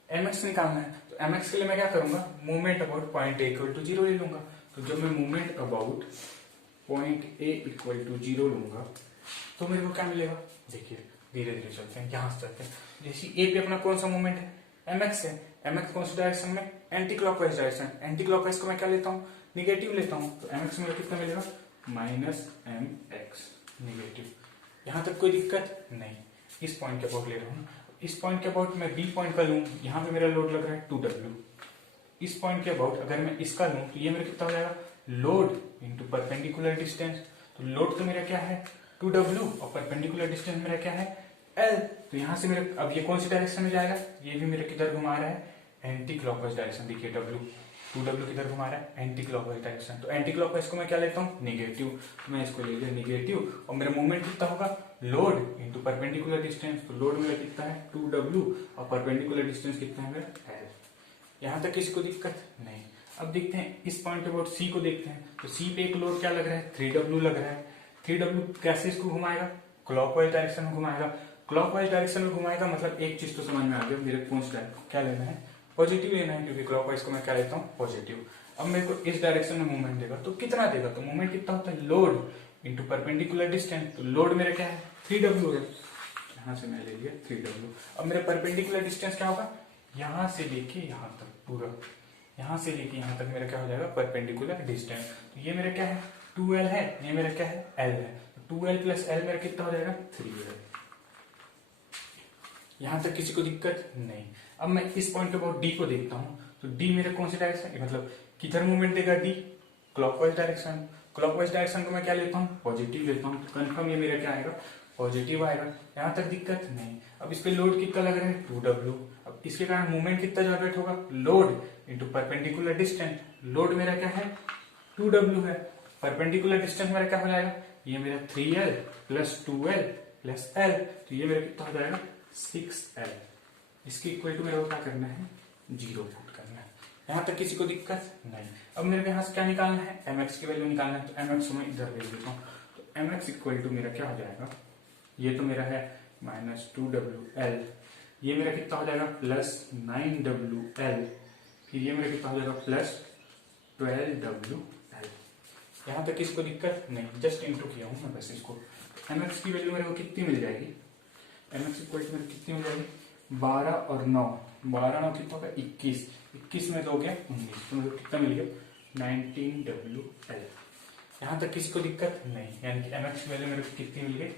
mx निकालना है। तो mx के लिए मैं क्या करूंगा, movement about point A equal to 0 ले लूंगा। तो जब मैं movement about point A equal to 0 लूंगा तो मेरे को क्या मिलेगा, देखिए धीरे धीरे चलते हैं, यहाँ से चलते हैं। जैसे ए पे अपना कौन सा मूवमेंट है, mx है। mx कौन सी डायरेक्शन में, anti clockwise direction. Anti clockwise को मैं क्या लेता हूँ, निगेटिव लेता हूँ। तो mx मेरा कितना मिलेगा, माइनस mx निगेटिव। यहाँ तक कोई दिक्कत नहीं। इस पॉइंट के अबाउट ले रहा हूँ। इस पॉइंट के अबाउट मैं बी पॉइंट का लूँ, यहाँ पे मेरा लोड लग रहा है 2w। इस पॉइंट के अबाउट अगर मैं इसका लूँ तो ये मेरा कितना हो जाएगा, लोड इंटू परपेंडिकुलर डिस्टेंस। तो लोड तो मेरा क्या है 2w और परपेंडिकुलर डिस्टेंस मेरा क्या है l। तो यहाँ से मेरे, अब ये कौन सी डायरेक्शन में जाएगा, ये भी मेरे किधर घुमा रहा है, एंटी क्लॉकवाइज डायरेक्शन। देखिए w 2w किधर घुमा रहा है, एंटी क्लॉकवाइज डायरेक्शन। तो एंटी क्लॉकवाइज को मैं क्या लेता हूँ, निगेटिव। तो मैं इसको ले लिया निगेटिव। और मेरा मूवमेंट कितना होगा, लोड इंटू परपेंडिकुलर डिस्टेंस। तो लोड मेरा कितना है 2w और परपेंडिकुलर डिस्टेंस कितना है मेरा l। यहाँ तक किसी को दिक्कत नहीं। अब देखते हैं इस पॉइंट पे अबाउट सी को देखते हैं। तो सी पे एक लोड क्या लग रहा है, 3w लग रहा है। 3w कैसे इसको घुमाएगा, क्लॉकवाइज डायरेक्शन में घुमाएगा। क्लॉकवाइज डायरेक्शन में घुमाएगा मतलब एक चीज तो समझ में आ गया, मेरे को क्या लेना है, पॉजिटिव लेना है, क्योंकि क्लॉकवाइज को मैं क्या लेता हूँ, पॉजिटिव। अब मेरे को इस डायरेक्शन में मूवमेंट देगा तो कितना देगा, तो मूवमेंट कितना होता है, लोड इंटू परपेंडिकुलर डिस्टेंस। तो लोड मेरा क्या है 3w है, यहाँ से मैं ले लिया 3w। अब मेरा परपेंडिकुलर डिस्टेंस क्या होगा, यहाँ से लेके यहाँ तक पूरा, यहाँ से लेके यहाँ तक मेरा क्या हो जाएगा परपेंडिकुलर डिस्टेंस। तो ये मेरा क्या है 2l है, ये मेरा क्या है l है। तो 2l प्लस l मेरा कितना हो जाएगा 3l। यहाँ तक किसी को दिक्कत नहीं। अब मैं इस पॉइंट पे अबाउट डी को देखता हूँ। तो डी मेरे कौन सी डायरेक्शन, मतलब किधर मूवमेंट देगा D, clockwise direction. Clockwise direction को मैं क्या लेता हूँ, पॉजिटिव लेता हूँ। तो कंफर्म ये मेरा क्या आएगा, पॉजिटिव आएगा। यहाँ तक दिक्कत नहीं। अब इस पे लोड कितना लग रहा है 2w। अब इसके कारण मूवमेंट कितना जनरेट होगा, load into perpendicular distance. Load मेरा क्या है 2w है, परपेंडिकुलर डिस्टेंस मेरा क्या हो जाएगा, ये मेरा 3l plus 2l plus l। तो ये मेरा कितना हो जाएगा 6l। इसकी इक्वल टू मेरे को क्या करना है, 0 पुट करना है। यहाँ तक किसी को दिक्कत नहीं। अब मेरे को यहाँ से क्या निकालना है, mx की वैल्यू निकालना है। तो mx मैं इधर ले लेता हूँ। तो mx इक्वल टू मेरा क्या हो जाएगा, ये तो मेरा है माइनस 2wl, ये मेरा कितना हो जाएगा प्लस 9wl, फिर ये मेरा कितना हो जाएगा प्लस 12wl। यहाँ तक किसी को दिक्कत नहीं, जस्ट इंटू किया हूँ मैं बस इसको। mx की वैल्यू मेरे को कितनी मिल जाएगी, mx इक्वल टू मेरे कितनी हो जाएगी, 12 और 9, 12 9 कितना होगा 21, 21 में 2 गया 19, तो मेरे को कितना मिल गया 19wl। यहाँ तक किसी को दिक्कत नहीं, यानी कि mx की वैल्यू मेरे को कितनी मिल गई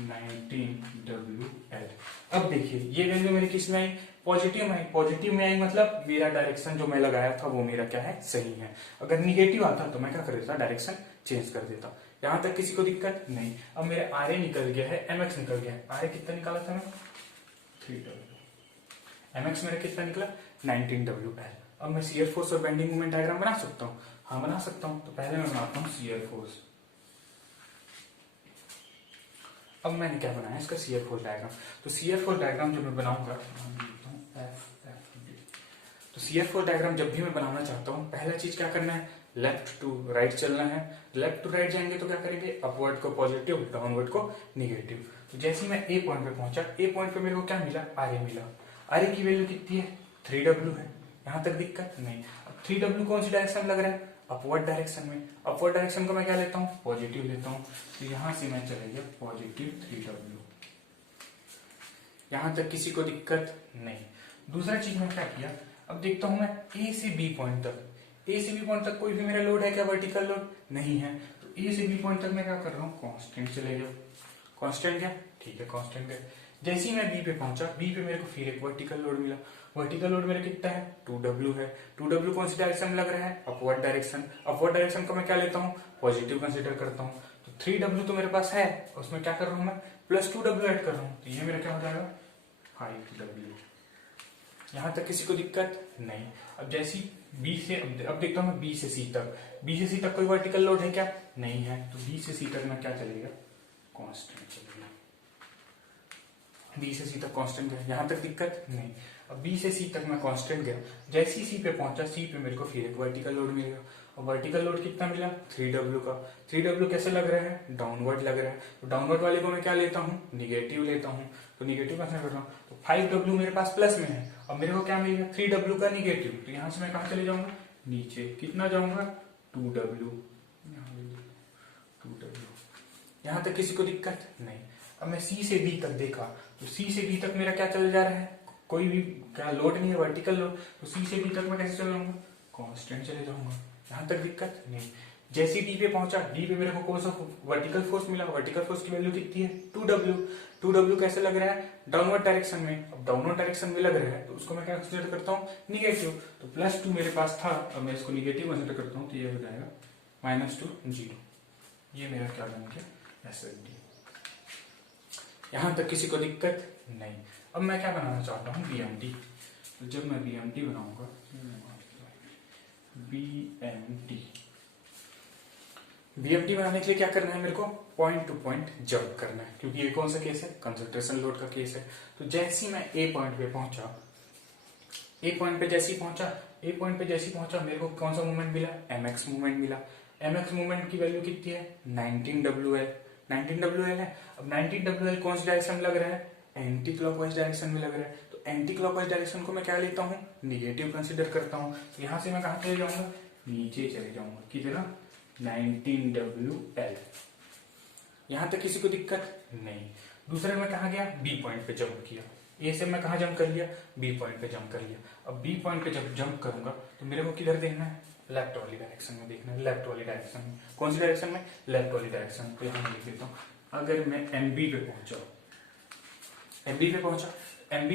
19wl। अब देखिए ये वैल्यू मेरी किस में आई, पॉजिटिव में आई। पॉजिटिव में आई मतलब मेरा डायरेक्शन जो मैं लगाया था वो मेरा क्या है, सही है। अगर निगेटिव आता तो मैं क्या कर देता, डायरेक्शन चेंज कर देता। यहाँ तक किसी को दिक्कत नहीं। अब मेरे आर निकल गया है, mx निकल गया है। आर कितना निकाला था मैं 3w, mx मेरा कितना निकला 19wl। अब मैं शियर फोर्स और बेंडिंग मोमेंट डायग्राम बना सकता हूँ, हाँ बना सकता हूँ। तो पहले मैं बनाता हूँ शियर फोर्स। अब मैंने क्या बनाया इसका शियर फोर्स डायग्राम। तो शियर फोर्स डायग्राम जब मैं बनाऊंगा, तो शियर फोर्स डायग्राम जब भी मैं बनाना चाहता हूँ, पहला चीज क्या करना है, लेफ्ट टू राइट चलना है। लेफ्ट टू राइट जाएंगे तो क्या करेंगे, अपवर्ड को पॉजिटिव, डाउनवर्ड को निगेटिव। तो जैसे मैं ए पॉइंट पे पहुंचा, ए पॉइंट पे मेरे को क्या मिला, आर मिला। आर की वैल्यू कितनी है 3w है, यहाँ तक दिक्कत नहीं। अब 3w कौन सी डायरेक्शन लग रहा है, अपवर्ड डायरेक्शन में। अपवर्ड डायरेक्शन को मैं क्या लेता हूँ, पॉजिटिव लेता हूँ, तो यहां से मैं चले गया पॉजिटिव 3W। यहां तक किसी को दिक्कत नहीं। दूसरा चीज मैं क्या किया, अब देखता हूं मैं ए से बी पॉइंट तक, ए से बी पॉइंट तक कोई भी मेरा लोड है क्या, वर्टिकल लोड नहीं है, तो ए से बी पॉइंट तक मैं क्या कर रहा हूँ, कांस्टेंट चले गया। कांस्टेंट क्या, ठीक है कांस्टेंट है। जैसे ही मैं बी पे पहुंचा, बी पे मेरे को फिर एक वर्टिकल लोड मिला। वर्टिकल लोड मेरा कितना है, 2W है। 2W कौन सी डायरेक्शन में लग रहा है, अपवर्ड डायरेक्शन। अपवर्ड डायरेक्शन को मैं क्या लेता हूँ, पॉजिटिव कंसिडर करता हूँ। तो 3W तो मेरे पास है, उसमें क्या कर रहा हूँ मैं, प्लस 2W ऐड कर रहा हूँ, तो ये मेरा क्या हो जाएगा 5W। यहां तक किसी को दिक्कत नहीं। अब जैसी बी से, अब देखता हूं मैं बी से सी तक, बी से सी तक कोई वर्टिकल लोड है क्या, नहीं है, तो बी से सी तक में क्या चलेगा, कांस्टेंट चलेगा। बी से सी तक कांस्टेंट गया, यहां तक दिक्कत नहीं। अब बी से सी तक मैं कांस्टेंट गया, जैसे ही सी पे पहुंचा, सी पे मेरे को फिर एक वर्टिकल लोड मिलेगा। और वर्टिकल लोड कितना मिला, 3W का। 3W कैसे लग रहा है, डाउनवर्ड लग रहा है, तो डाउनवर्ड वाले को मैं क्या लेता हूँ, निगेटिव लेता हूँ, तो निगेटिव कैसे कर रहा हूँ, तो 5W मेरे पास प्लस में है, अब मेरे को क्या मिलेगा 3W का निगेटिव, तो यहां से मैं कहा चले जाऊंगा, नीचे कितना जाऊंगा 2W। 2W, यहां तक किसी को दिक्कत नहीं। अब मैं सी से डी तक देखा, तो सी से डी तक मेरा क्या चल जा रहा है, कोई भी क्या लोड नहीं है, वर्टिकल लोड, तो सी से डी तक मैं कैसे चले जाऊंगा, कांस्टेंट चले जाऊंगा, यहां तक दिक्कत नहीं। जैसे डी पे पहुंचा, डी पे मेरे को कौन सा वर्टिकल फोर्स मिला, वर्टिकल फोर्स की वैल्यू कितनी है 2W। 2W कैसे लग रहा है, डाउनवर्ड डायरेक्शन में। अब डाउनवर्ड डायरेक्शन में लग रहा है, तो उसको मैं क्या कंसीडर करता हूँ, निगेटिव, तो +2 मेरे पास था, अब मैं इसको निगेटिव कंसीडर करता हूँ, तो ये हो जाएगा -2 0। ये मेरा क्या बन गया, SFD। यहां तक किसी को दिक्कत नहीं। अब मैं क्या बनाना चाहता हूँ, BMT। तो जब मैं BMT बनाऊंगा, BMT बनाने के लिए क्या करना है, मेरे को पॉइंट टू पॉइंट जंप करना है, क्योंकि ये कौन सा केस है, कंसंट्रेशन लोड का केस है। तो जैसे ही मैं ए पॉइंट पे पहुंचा, ए पॉइंट पे जैसे ही पहुंचा, मेरे को कौन सा मूवमेंट मिला, MX मूवमेंट मिला। MX मूवमेंट की वैल्यू कितनी है, 19WL। 19WL है। अब 19WL कौन सी डायरेक्शन में लग रहा है, एंटी क्लॉकवाइज डायरेक्शन में लग रहा है, तो एंटी क्लॉकवाइज डायरेक्शन को मैं क्या लेता हूँ, निगेटिव कंसिडर करता हूँ। तो यहां से मैं कहा चले जाऊंगा, नीचे चले जाऊंगा, कितना 19WL। यहां तक किसी को दिक्कत नहीं। दूसरे में कहा गया, बी पॉइंट पे जंप किया, ए से मैं कहा जंप कर लिया, बी पॉइंट पे जंप कर लिया। अब बी पॉइंट पे जब जंप करूंगा, तो मेरे को किधर देखना है, लेफ्ट वाली डायरेक्शन में देखना है, लेफ्ट वाली डायरेक्शन में। कौन सी डायरेक्शन में, लेफ्ट वाली डायरेक्शन। तो यहां लिख देता हूं, अगर मैं MB पे पहुंचा, MB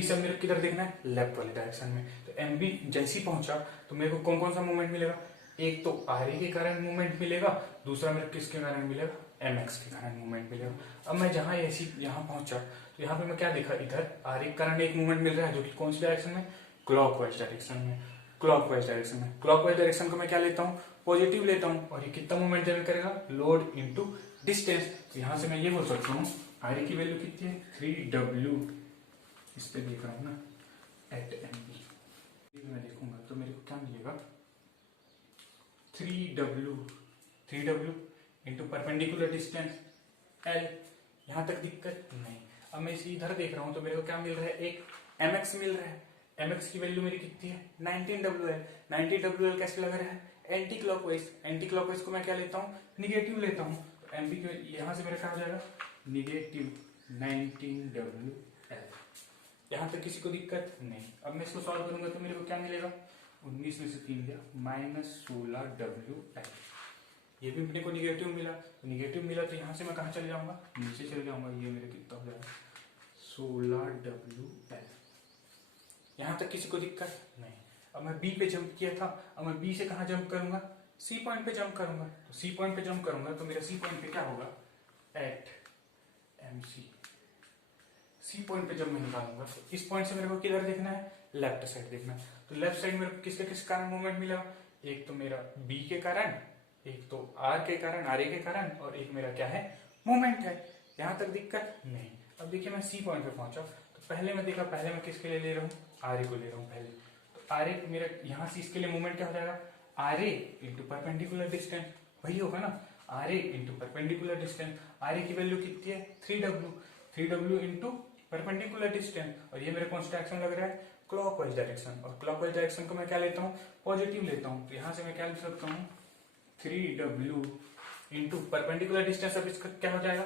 से मेरे को किधर देखना है, लेफ्ट वाली डायरेक्शन में। तो MB जैसे ही पहुंचा, तो मेरे को कौन कौन सा मूवमेंट मिलेगा, एक तो RA के कारण मूवमेंट मिलेगा, दूसरा मेरे किसके कारण मिलेगा, MX के कारण मूवमेंट मिलेगा। अब मैं जहां ऐसी यहां पहुंचा, तो यहाँ पे मैं क्या देखा, इधर RA के कारण एक मूवमेंट मिल रहा है, जो कि कौन सी डायरेक्शन में, क्लॉकवाइज डायरेक्शन में। क्लॉकवाइज डायरेक्शन में, क्लॉकवाइज डायरेक्शन को मैं क्या लेता हूँ, पॉजिटिव लेता हूँ, और ये कितना मूवमेंट जनरेट करेगा, लोड इंटू डिस्टेंस। तो यहां से मैं ये बोल सकता हूँ, RA की वैल्यू कितनी है, 3W। इस पे देख रहा हूँ ना, एट MB मैं देखूंगा, तो मेरे को क्या मिलेगा, 3W into perpendicular distance L। यहां तक दिक्कत नहीं। अब मैं इसे इधर देख रहा हूं, तो मेरे को क्या मिल रहा है, एक MX मिल रहा है। MX की वैल्यू मेरी कितनी है, 19WL। 19WL कैसे लग रहा है, एंटी क्लॉकवाइज। एंटी क्लॉकवाइज को मैं क्या लेता हूँ, निगेटिव लेता हूँ। तो MB की यहां से मेरा क्या हो जाएगा, निगेटिव 19WL। यहां तक किसी को दिक्कत नहीं। अब मैं इसको सॉल्व करूंगा, तो मेरे को क्या मिलेगा, 19 में से 3 गया, -16WL। ये भी अपने को निगेटिव मिला, तो यहां से मैं कहा चले जाऊंगा, नीचे चले जाऊंगा। ये मेरे कितना हो जाएगा, 16WL। यहां तक किसी को दिक्कत नहीं। अब मैं बी पे जंप किया था, अब मैं बी से कहा जंप करूंगा, सी पॉइंट पे जंप करूंगा। तो सी पॉइंट पे जंप करूंगा, तो मेरा सी पॉइंट पे क्या होगा, एट MC। सी पॉइंट पे जब मैं निकालूंगा, तो इस पॉइंट से मेरे को किधर देखना है, लेफ्ट साइड देखना है। तो लेफ्ट साइड में किसके किस कारण मूवमेंट मिला, एक तो मेरा बी के कारण, एक तो आर के कारण, RA के कारण, और एक मेरा क्या है, मूवमेंट है। यहां तक दिक्कत नहीं। अब देखिए मैं सी पॉइंट पे पहुंचा, तो पहले मैं देखा, पहले मैं किसके लिए ले रहा हूँ, RA को ले रहा हूँ पहले। तो RA मेरा यहाँ से इसके लिए मूवमेंट क्या हो जाएगा, RA इंटू परपेंडिकुलर डिस्टेंस, वही होगा ना, RA into perpendicular distance. RA की वैल्यू कितनी है, 3W इंटू परपेंडिकुलर डिस्टेंस, और ये मेरे कौन सा डायरेक्शन लग रहा है, क्लॉकवाइज डायरेक्शन। और क्लॉकवाइज डायरेक्शन को मैं क्या लेता हूँ, पॉजिटिव लेता हूँ। तो यहां से मैं क्या लिख सकता हूँ, 3w इंटू परपेंडिकुलर डिस्टेंस, अब इसका क्या हो जाएगा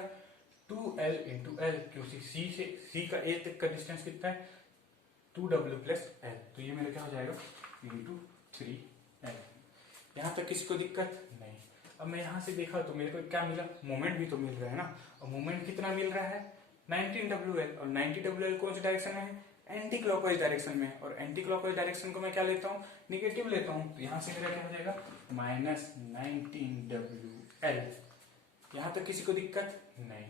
2l इंटू एल, क्योंकि सी का ए तक का डिस्टेंस कितना है 2w प्लस एल, तो ये मेरा क्या हो जाएगा इंटू 3l। यहाँ तक किसी को दिक्कत नहीं। अब मैं यहाँ से देखा तो मेरे को क्या मिला, मोमेंट भी तो मिल रहा है ना, और मोमेंट कितना मिल रहा है 19wl, और 90wl कौन सी डायरेक्शन में है एंटी क्लॉकवाइज डायरेक्शन में, और एंटी क्लॉकवाइज डायरेक्शन को मैं क्या लेता हूँ निगेटिव लेता हूँ, तो यहाँ से मेरा क्या हो जाएगा माइनस 19wl। यहाँ तक किसी को दिक्कत नहीं।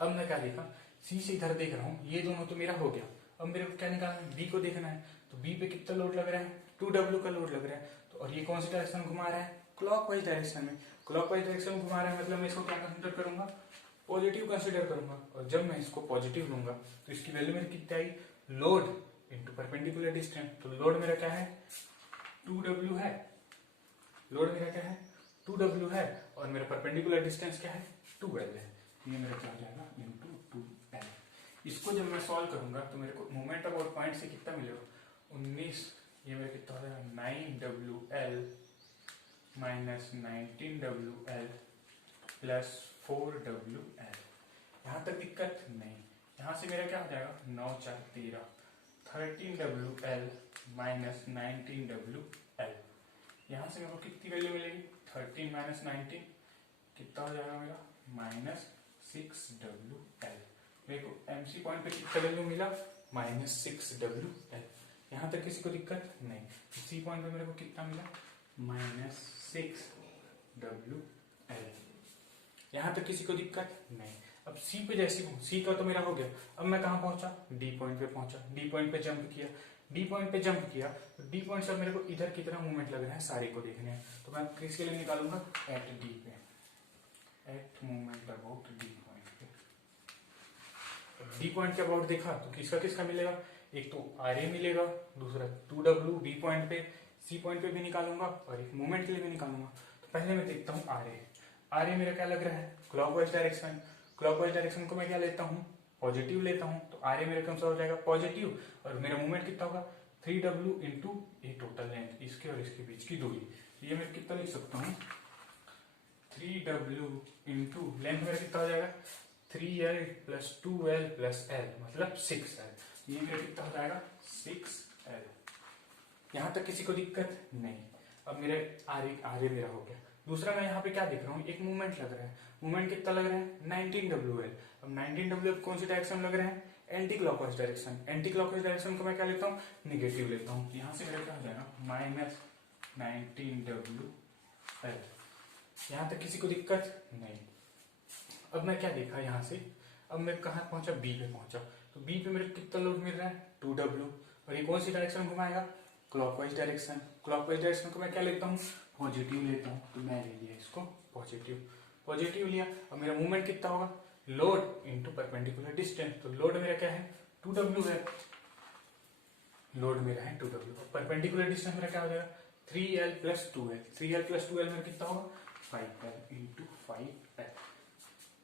अब मैं क्या देखा सी से इधर देख रहा हूँ, ये दोनों तो मेरा हो गया, अब मेरे को क्या निकालना है बी को देखना है, तो बी पे कितना लोड लग रहा है 2w का लोड लग रहा है, तो और ये कौन सी डायरेक्शन घुमा रहा है क्लॉकवाइज डायरेक्शन में, क्लॉकवाइज डायरेक्शन में घुमा रहा है, मतलब मैं इसको क्या कंसिडर करूंगा पॉजिटिव कंसिडर करूंगा, और जब मैं इसको पॉजिटिव लूंगा तो इसकी वैल्यू मेरी कितनी आई लोड इंटू परपेंडिकुलर डिस्टेंस, तो लोड मेरा क्या है 2w है, लोड मेरा क्या है 2w है, और मेरा परपेंडिकुलर डिस्टेंस क्या है 2l है, ये मेरा क्या हो जाएगा इंटू 2l। इसको जब मैं सॉल्व करूंगा तो मेरे को मोमेंट अबाउट पॉइंट से कितना मिलेगा 19, ये मेरा कितना हो जाएगा 9wl minus 19wl plus 4wl। यहाँ तक दिक्कत नहीं। यहाँ से मेरा क्या हो जाएगा 9 4 13, 13wl माइनस 19wl। यहाँ से मेरे को कितनी वैल्यू मिलेगी 13 माइनस 19 कितना हो जाएगा मेरा माइनस 6wl। मेरे को एमसी पॉइंट पे कितना वैल्यू मिला माइनस 6wl। यहाँ तक किसी को दिक्कत नहीं। सी पॉइंट पे मेरे को कितना मिला माइनस 6wl। यहाँ तक किसी को दिक्कत नहीं। अब सी पे जैसे सी का तो मेरा हो गया, अब मैं कहाँ पहुंचा डी पॉइंट पे पहुंचा, डी पॉइंट पे जंप किया, डी पॉइंट पे जंप किया, तो डी पॉइंट से मेरे को इधर कितना मूवमेंट लग रहा है सारे को देखने हैं, तो मैं किसके लिए निकालूंगा एट डी पे, at movement about D point पे। डी पॉइंट के अबाउट देखा तो किसका किसका मिलेगा, एक तो आर ए मिलेगा, दूसरा 2w बी पॉइंट पे, सी पॉइंट पे भी निकालूंगा और एक मूवमेंट के लिए भी निकालूंगा। तो पहले मैं देखता हूँ आर ए। आर ए मेरा क्या लग रहा है क्लॉकवाइज डायरेक्शन, क्लॉकवाइज डायरेक्शन को मैं क्या लेता हूँ पॉजिटिव लेता हूँ, तो आर ए मेरा कौन सा हो जाएगा पॉजिटिव, और मेरा मूवमेंट कितना होगा 3w इंटू ए टोटल लेंथ, इसके और इसके बीच की दूरी, ये मैं कितना लिख सकता हूँ 3w इंटू लेंथ मेरा कितना हो जाएगा 3l plus 2l plus l मतलब 6l, ये मेरा कितना हो जाएगा 6l। यहाँ तक किसी को दिक्कत नहीं। अब मेरे आरे मेरा हो गया। दूसरा मैं यहाँ पे क्या देख रहा हूँ एक मूवमेंट लग रहा है, मूवमेंट कितना लग रहा है 19wl। अब 19wl कौन सी डायरेक्शन लग रहा है anti clockwise direction, anti clockwise direction को मैं क्या लेता हूँ निगेटिव लेता हूँ, यहाँ से मेरा क्या हो जाएगा माइनस 19wl। यहाँ तक किसी को दिक्कत नहीं। अब मैं क्या देखा यहाँ से, अब मैं कहाँ पहुंचा बी पे पहुंचा, तो बी पे मेरे कितना लोड मिल रहा है 2w, और ये कौन सी डायरेक्शन घुमाएगा क्लॉकवाइज डायरेक्शन, क्लॉकवाइज डायरेक्शन को मैं क्या लेता हूँ पॉजिटिव लेता हूँ, तो मैं ले लिया इसको पॉजिटिव, पॉजिटिव लिया। अब मेरा मूवमेंट कितना होगा लोड इंटू परपेंडिकुलर डिस्टेंस, तो लोड मेरा क्या है 2w है, लोड मेरा है 2w, परपेंडिकुलर डिस्टेंस मेरा क्या हो जाएगा 3l plus 2l, 3l plus 2l मेरा कितना होगा 5l इंटू 5l।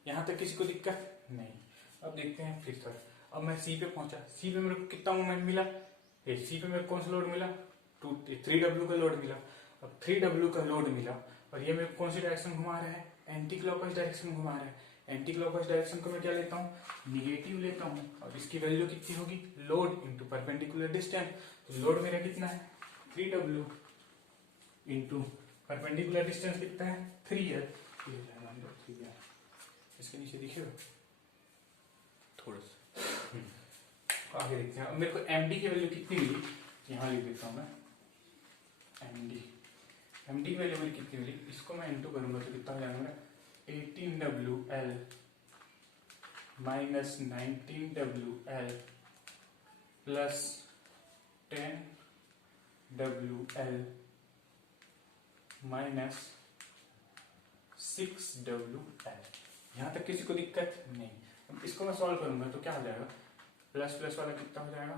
यहाँ तक किसी को दिक्कत नहीं। अब देखते हैं फिर सर, अब मैं सी पे पहुंचा, सी पे मेरे को कितना मूवमेंट मिला, सी पे मेरे को कौन सा लोड मिला 3w का लोड मिला। अब 3w का लोड मिला और ये मेरे कौन सी डायरेक्शन घुमा रहा है एंटी क्लॉकवाइज डायरेक्शन घुमा रहा है, एंटी क्लॉकवाइज डायरेक्शन को मैं क्या लेता हूँ निगेटिव लेता हूँ, और इसकी वैल्यू कितनी होगी लोड इंटू परपेंडिकुलर डिस्टेंस, तो लोड मेरा कितना है 3w इंटू परपेंडिकुलर डिस्टेंस कितना है 3l, इसके नीचे दिखेगा थोड़ा सा आगे देखते हैं। अब मेरे को md की वैल्यू कितनी मिली यहाँ लिख देता हूँ मैं, md की वैल्यू मेरी कितनी मिली, इसको मैं इंटू करूंगा तो कितना हो जाएगा मेरा 18wl minus 19wl plus 10wl minus 6wl। यहाँ तक किसी को दिक्कत नहीं। अब इसको मैं सॉल्व करूंगा तो क्या हो जाएगा प्लस प्लस वाला कितना हो जाएगा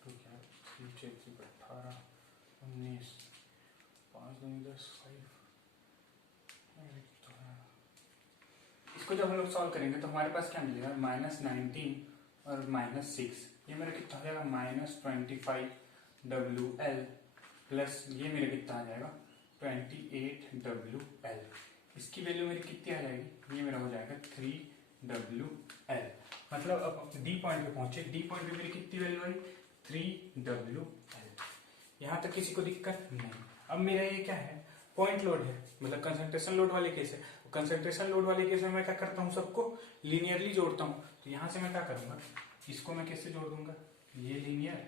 तो क्या 3 6 18 19 5 2 10 5, इसको जब हम लोग सॉल्व करेंगे तो हमारे पास क्या मिलेगा माइनस 19 और माइनस 6, ये मेरा कितना हो जाएगा माइनस 25wl प्लस ये मेरा कितना आ जाएगा 28WL। इसकी वैल्यू मेरी कितनी आ जाएगी, ये मेरा हो जाएगा 3WL। मतलब अब डी पॉइंट पे पहुंचे, डी पॉइंट पे मेरी कितनी वैल्यू आई, 3WL। यहां तक किसी को दिक्कत नहीं। अब मेरा ये क्या है, पॉइंट लोड है, मतलब कंसंट्रेशन लोड वाले केस है। कंसंट्रेशन लोड वाले केस में मैं क्या करता हूँ, सबको लीनियरली जोड़ता हूँ। तो यहां से मैं क्या करूंगा, इसको मैं कैसे जोड़ दूंगा, ये लीनियर,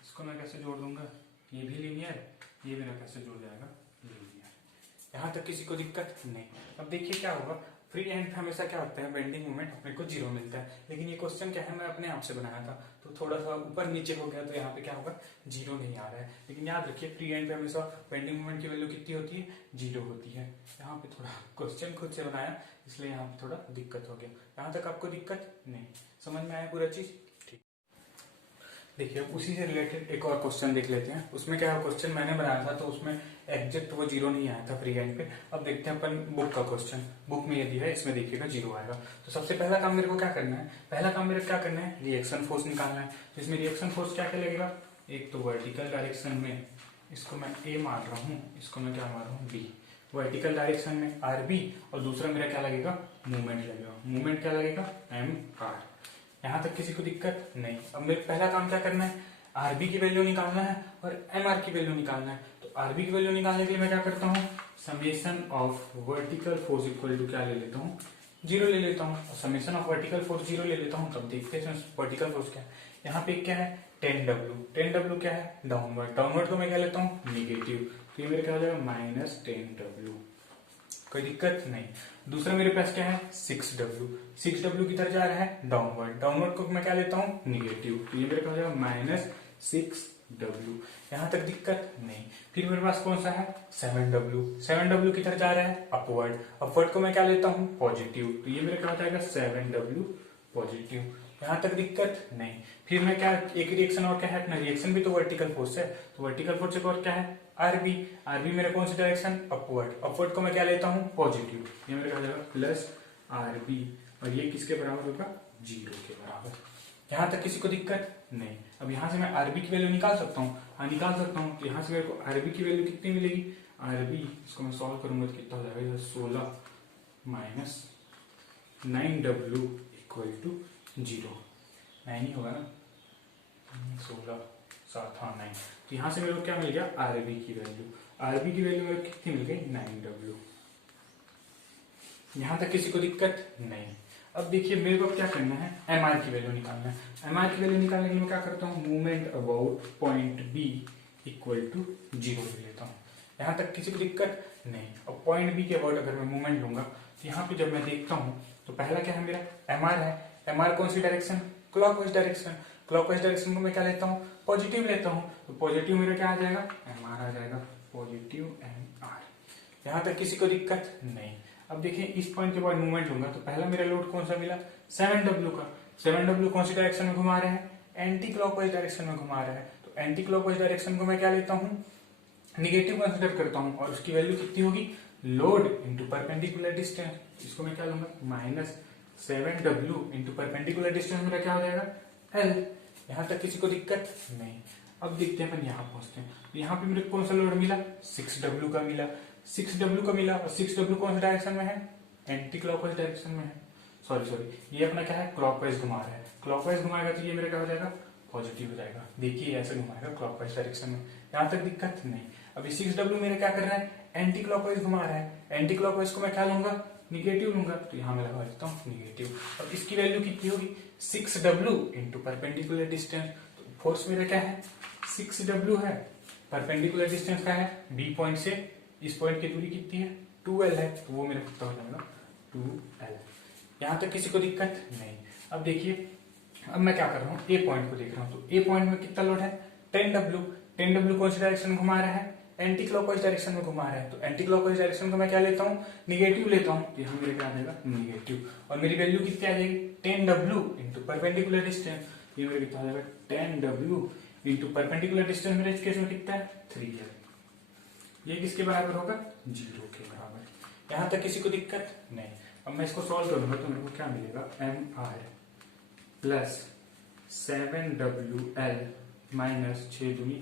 इसको मैं कैसे जोड़ दूंगा, ये भी लीनियर, ये मेरा कैसे जुड़ जाएगा, लीनियर। यहां तक किसी को दिक्कत नहीं। अब देखिए क्या होगा, फ्री हैंड पे हमेशा क्या होता है, बेंडिंग मोमेंट अपने को 0 मिलता है। लेकिन ये क्वेश्चन क्या है, मैं अपने आप से बनाया था, तो थोड़ा सा ऊपर नीचे हो गया, तो यहाँ पे क्या होगा, 0 नहीं आ रहा है। लेकिन याद रखिए फ्री हैंड पे हमेशा बेंडिंग मोमेंट की वैल्यू कितनी होती है, 0 होती है। यहाँ पे थोड़ा क्वेश्चन खुद से बनाया, इसलिए यहाँ पे थोड़ा दिक्कत हो गया। यहाँ तक आपको दिक्कत नहीं, समझ में आया पूरा चीज। देखिए अब उसी से रिलेटेड एक और क्वेश्चन देख लेते हैं। उसमें क्या है, क्वेश्चन मैंने बनाया था तो उसमें एग्जैक्ट वो 0 नहीं आया था फ्री हैंड पे। अब देखते हैं अपन बुक का क्वेश्चन, बुक में ये दिया है, इसमें देखिएगा 0 आएगा। तो सबसे पहला काम मेरे को क्या करना है, पहला काम मेरे को क्या करना है, रिएक्शन फोर्स निकालना है। तो इसमें रिएक्शन फोर्स क्या क्या लगेगा, एक तो वर्टिकल डायरेक्शन में, इसको मैं ए मार रहा हूँ, इसको मैं क्या मार रहा हूँ, बी। वर्टिकल डायरेक्शन में RB, और दूसरा मेरा क्या लगेगा, मूवमेंट लगेगा। मूवमेंट क्या लगेगा, MR। यहां तक किसी को दिक्कत नहीं। अब मेरे पहला काम क्या करना है, RB की वैल्यू निकालना है और MR की वैल्यू निकालना है। तो RB की वैल्यू निकालने के लिए मैं क्या करता हूँ, summation of vertical force equal to क्या ले लेता हूँ, 0 ले लेता हूँ। और समेशन ऑफ वर्टिकल फोर्स 0 ले लेता हूँ, तब देखते हैं वर्टिकल फोर्स क्या है। यहाँ पे क्या है, 10W। 10W क्या है, डाउनवर्ड। डाउनवर्ड को मैं क्या लेता हूँ, निगेटिव। तो ये मेरे क्या हो जाएगा, -10W। कोई दिक्कत नहीं। दूसरा मेरे पास क्या है, 6W। 6W किधर जा रहा है, डाउनवर्ड। डाउनवर्ड को मैं क्या लेता हूँ, निगेटिव। तो ये मेरे पास हो जाएगा -6W। यहां तक दिक्कत नहीं। फिर मेरे पास कौन सा है, 7W। 7W किधर जा रहा है, अपवर्ड। अपवर्ड को मैं क्या लेता हूँ, पॉजिटिव। तो ये मेरे क्या हो जाएगा, 7W पॉजिटिव। यहां तक दिक्कत नहीं। फिर मैं क्या, एक रिएक्शन और क्या है अपना, रिएक्शन भी तो वर्टिकल फोर्स है। तो वर्टिकल फोर्स एक और क्या है, RB। RB मेरे कौन सी डायरेक्शन, अपवर्ड। अपवर्ड को मैं क्या लेता हूँ, पॉजिटिव। ये मेरे क्या हो जाएगा, +RB। और ये किसके बराबर होगा, 0 के बराबर। यहां तक किसी को दिक्कत नहीं। अब यहां से मैं RB की वैल्यू निकाल सकता हूँ, हाँ निकाल सकता हूँ। तो यहां से मेरे को RB की वैल्यू कितनी मिलेगी, RB इसको मैं सॉल्व करूंगा तो कितना हो जाएगा, 16 - 9W = 0। 9 ही होगा ना, 16 7, हाँ 9। तो यहां से मेरे को क्या मिल गया, RB की वैल्यू। RB की वैल्यू मेरे को कितनी मिल गई, 9W। यहां तक किसी को दिक्कत नहीं। अब देखिए मेरे को क्या करना है, MR की वैल्यू निकालना है। MR की वैल्यू निकालने के लिए मैं क्या करता हूँ, मूवमेंट अबाउट पॉइंट B = 0 ले लेता हूँ। यहां तक किसी को दिक्कत नहीं। अब पॉइंट B के अबाउट अगर मैं मूवमेंट लूंगा, तो यहाँ पे जब मैं देखता हूँ तो पहला क्या है मेरा, MR है। MR कौन सी direction, clockwise direction. Clockwise direction को मैं क्या लेता हूँ, पॉजिटिव लेता हूँ। तो पॉजिटिव मेरा क्या आ जाएगा, MR आ जाएगा, पॉजिटिव MR। यहां तक किसी को दिक्कत नहीं। अब देखिए इस पॉइंट के बाद मूवमेंट लूंगा तो पहला मेरा लोड कौन सा मिला, 7W का। 7W कौन सी डायरेक्शन में घुमा रहा है, एंटी क्लॉकवाइज डायरेक्शन में घुमा रहा है। तो एंटी क्लॉकवाइज डायरेक्शन को मैं क्या लेता हूँ, निगेटिव कंसिडर करता हूँ। और उसकी वैल्यू कितनी होगी, लोड इंटू परपेंडिकुलर डिस्टेंस। इसको मैं क्या लूंगा, -7W इंटू परपेंडिकुलर डिस्टेंस मेरा क्या हो जाएगा, L। यहां तक किसी को दिक्कत नहीं। अब देखते हैं अपन यहाँ पहुंचते हैं। तो यहाँ पे मेरे को कौन सा लोड मिला, 6W का मिला। 6W का मिला, और 6W कौन सी डायरेक्शन में है, एंटी क्लॉकवाइज डायरेक्शन में है। सॉरी ये अपना क्या है, क्लॉकवाइज घुमा रहा है। क्लॉकवाइज घुमाएगा तो ये मेरा क्या हो जाएगा, पॉजिटिव हो जाएगा। देखिए ऐसे घुमाएगा क्लॉकवाइज डायरेक्शन में, यहाँ तक दिक्कत नहीं। अभी 6W मेरे क्या कर रहा है, एंटी क्लॉकवाइज घुमा रहा है। एंटी क्लॉकवाइज को मैं क्या लूंगा, निगेटिव लूंगा। तो यहाँ मैं लगा देता हूँ निगेटिव। अब इसकी वैल्यू कितनी होगी, 6W इंटू परपेंडिकुलर डिस्टेंस। तो फोर्स मेरा क्या है, 6W है। परपेंडिकुलर डिस्टेंस क्या है, B पॉइंट से इस पॉइंट की दूरी कितनी है, 2L है। तो वो मेरा कितना हो जाएगा, 2L। यहां तक किसी को दिक्कत नहीं। अब देखिए अब मैं क्या कर रहा हूँ, ए पॉइंट को देख रहा हूँ। तो ए पॉइंट में कितना लोड है, 10W। 10W कौन सी डायरेक्शन में घुमा रहा है, एंटी क्लॉकवाइज डायरेक्शन में घुमा रहा है। तो एंटी क्लॉकवाइज डायरेक्शन को मैं क्या लेता हूँ, निगेटिव लेता हूँ। तो यहाँ मेरे क्या आ जाएगा, निगेटिव। और मेरी वैल्यू कितनी आ जाएगी, 10W इंटू परपेंडिकुलर डिस्टेंस। ये मेरे कितना आ जाएगा, 10W इंटू परपेंडिकुलर डिस्टेंस मेरे इस केस में कितना है, 3L। ये किसके बराबर होगा, 0 के बराबर। यहां तक किसी को दिक्कत नहीं। अब मैं इसको सॉल्व करूंगा तो मेरे को क्या मिलेगा, MR + 7WL - 6×2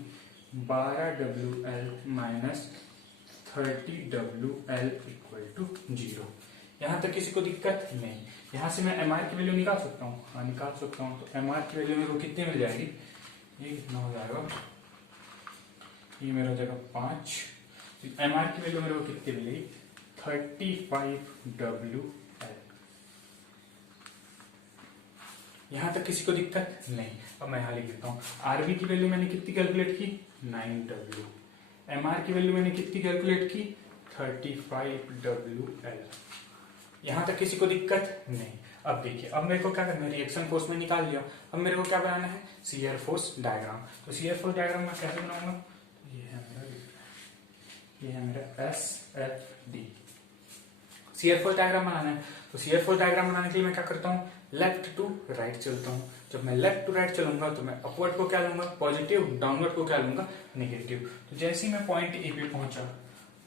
12WL - 30WL equal to 0। यहाँ तक किसी को दिक्कत नहीं। यहाँ से मैं MR की वैल्यू निकाल सकता हूँ, हाँ निकाल सकता हूँ। तो MR की वैल्यू मेरे को कितनी मिल जाएगी, ये कितना हो जाएगा, ये मेरा हो जाएगा 5। MR की वैल्यू मेरे को कितनी मिलेगी, 35WL। यहाँ तक किसी को दिक्कत नहीं। अब मैं यहाँ लिख देता हूँ, RB की वैल्यू मैंने कितनी कैलकुलेट की, 9W। MR की वैल्यू मैंने कितनी कैलकुलेट की, 35WL। यहाँ तक किसी को दिक्कत नहीं। अब देखिए, अब मेरे को क्या करना है, रिएक्शन फोर्स में निकाल लिया। अब मेरे को क्या बनाना है, शियर फोर्स डायग्राम। तो शियर फोर्स डायग्राम मैं कैसे बनाऊंगा, ये है मेरा SFD। शियर फोर्स डायग्राम बनाना है। तो शियर फोर्स डायग्राम बनाने के लिए मैं क्या करता हूँ, लेफ्ट टू राइट चलता हूँ। जब मैं लेफ्ट टू राइट चलूंगा तो मैं अपवर्ड को क्या लूंगा, पॉजिटिव, डाउनवर्ड को क्या लूंगा, नेगेटिव। तो जैसे ही मैं पॉइंट ए पे पहुंचा,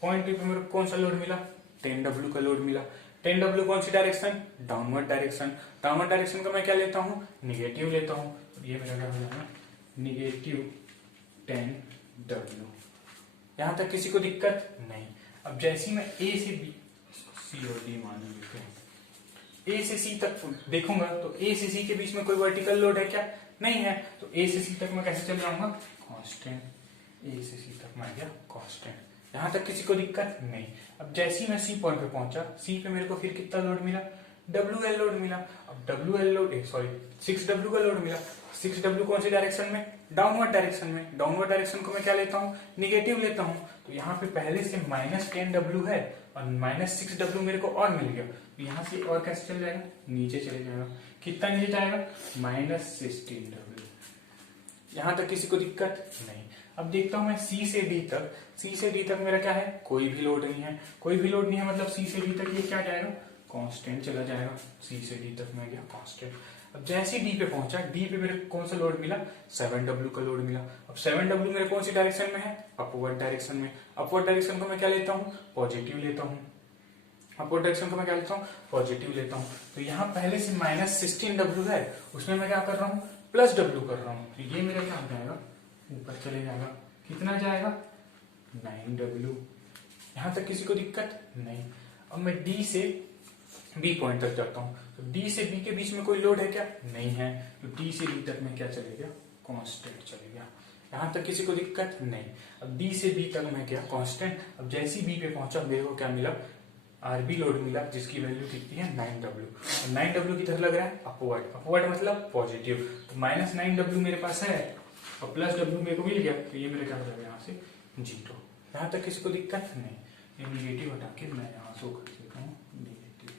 पॉइंट ए पे मेरे को कौन सा लोड मिला, 10W का लोड मिला। 10W कौन सी direction, downward direction. Downward direction का मैं क्या लेता हूँ, निगेटिव लेता हूँ। तो ये मेरा क्या हो जाएगा, निगेटिव 10W। यहां तक किसी को दिक्कत नहीं। अब जैसी मैं ए से बी, सी और डी मान लेते हैं, ए से सी तक देखूंगा तो ए से सी के बीच में कोई वर्टिकल लोड है क्या, नहीं है। तो ए से सी तक मैं कैसे चल जाऊंगा, कांस्टेंट। ए से सी तक मैं गया कांस्टेंट। यहां तक किसी को दिक्कत नहीं। अब जैसे ही मैं सी पॉइंट पे पहुंचा, सी पे मेरे को फिर कितना लोड मिला, WL लोड मिला। अब WL लोड, सॉरी 6W का लोड मिला। 6W कौन सी डायरेक्शन में, डाउनवर्ड डायरेक्शन में। डाउनवर्ड डायरेक्शन को मैं क्या लेता हूँ, निगेटिव लेता हूँ। तो यहाँ पे पहले से -10W है और -6W मेरे को और मिल गया। तो यहाँ से और कैसे चल जाएगा, नीचे चले जाएगा। कितना नीचे जाएगा, -16W। यहाँ तक किसी को दिक्कत नहीं। अब देखता हूँ मैं सी से डी तक, सी से डी तक मेरा क्या है, कोई भी लोड नहीं है। कोई भी लोड नहीं है मतलब सी से डी तक ये क्या जाएगा, कांस्टेंट चला जाएगा। सी से डी तक मैं गया कांस्टेंट। अब जैसे डी पे पहुंचा, डी पे मेरे कौन सा लोड मिला, 7W का लोड मिला। अब 7W मेरे कौन सी डायरेक्शन में है, अपवर्ड डायरेक्शन में। अपवर्ड डायरेक्शन को मैं क्या लेता हूँ, पॉजिटिव लेता हूँ। अपवर्ड डायरेक्शन को मैं क्या लेता हूँ, पॉजिटिव लेता हूँ। तो यहाँ पहले से -16W है, उसमें मैं क्या कर रहा हूँ, +W कर रहा हूँ। तो ये मेरा क्या हो जाएगा, ऊपर चले जाएगा। कितना जाएगा, 9W। यहां तक किसी को दिक्कत नहीं। अब मैं डी से बी पॉइंट तक जाता हूं। तो डी से बी के बीच में कोई लोड है क्या, नहीं है। तो डी से बी तक में क्या चले गया, कांस्टेंट चले गया। यहां तक किसी को दिक्कत नहीं। अब डी से बी तक मैं गया कांस्टेंट। अब जैसे बी पे पहुंचा, मेरे को क्या मिला, आरबी लोड मिला, जिसकी वैल्यू कितनी है, 9W। 9W किधर लग रहा है, अपवर्ड। अपवर्ड मतलब पॉजिटिव। तो -9W मेरे पास है और +W मेरे को मिल गया। तो ये मेरे क्या हो जाएगा, यहाँ से 0। यहाँ तक किसी को दिक्कत नहीं। ये निगेटिव हटा के मैं यहाँ शो कर देता हूँ, निगेटिव।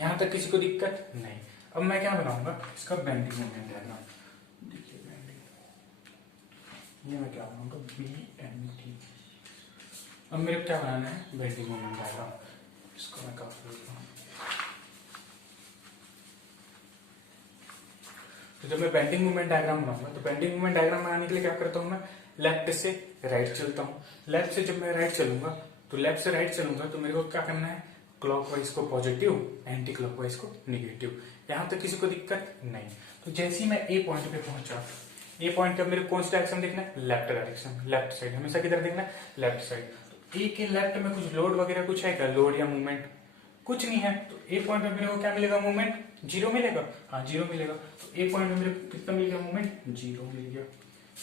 यहाँ तक किसी को दिक्कत नहीं। अब मैं क्या बनाऊंगा, इसका बेंडिंग मोमेंट डायग्राम। देखिए बेंडिंग, ये मैं क्या बनाऊंगा, BMT। अब मेरे को क्या बनाना है, बेंडिंग मोमेंट डायग्राम। इसको मैं काट देता हूँ। तो जब मैं बेंडिंग मोमेंट डायग्राम बनाऊंगा, तो बेंडिंग मोमेंट डायग्राम बनाने के लिए क्या करता हूँ, मैं लेफ्ट से राइट चलता हूँ। लेफ्ट से जब मैं राइट चलूंगा, तो लेफ्ट से राइट चलूंगा तो मेरे को क्या करना है, क्लॉकवाइज को पॉजिटिव, एंटी क्लॉकवाइज को निगेटिव। यहां तक किसी को दिक्कत नहीं। तो जैसे ही मैं ए पॉइंट पे पहुंचा, ए पॉइंट का मेरे को कौन सी डायरेक्शन देखना है, लेफ्ट डायरेक्शन, लेफ्ट साइड। हमेशा किधर देखना है, लेफ्ट साइड। तो ए के लेफ्ट में कुछ लोड वगैरह कुछ है क्या, लोड या मूवमेंट कुछ नहीं है। तो ए पॉइंट पे मेरे को क्या मिलेगा, मूवमेंट 0 मिलेगा। हाँ 0 मिलेगा। तो ए पॉइंट पे मेरे को कितना मिल गया, मूवमेंट 0 मिल गया।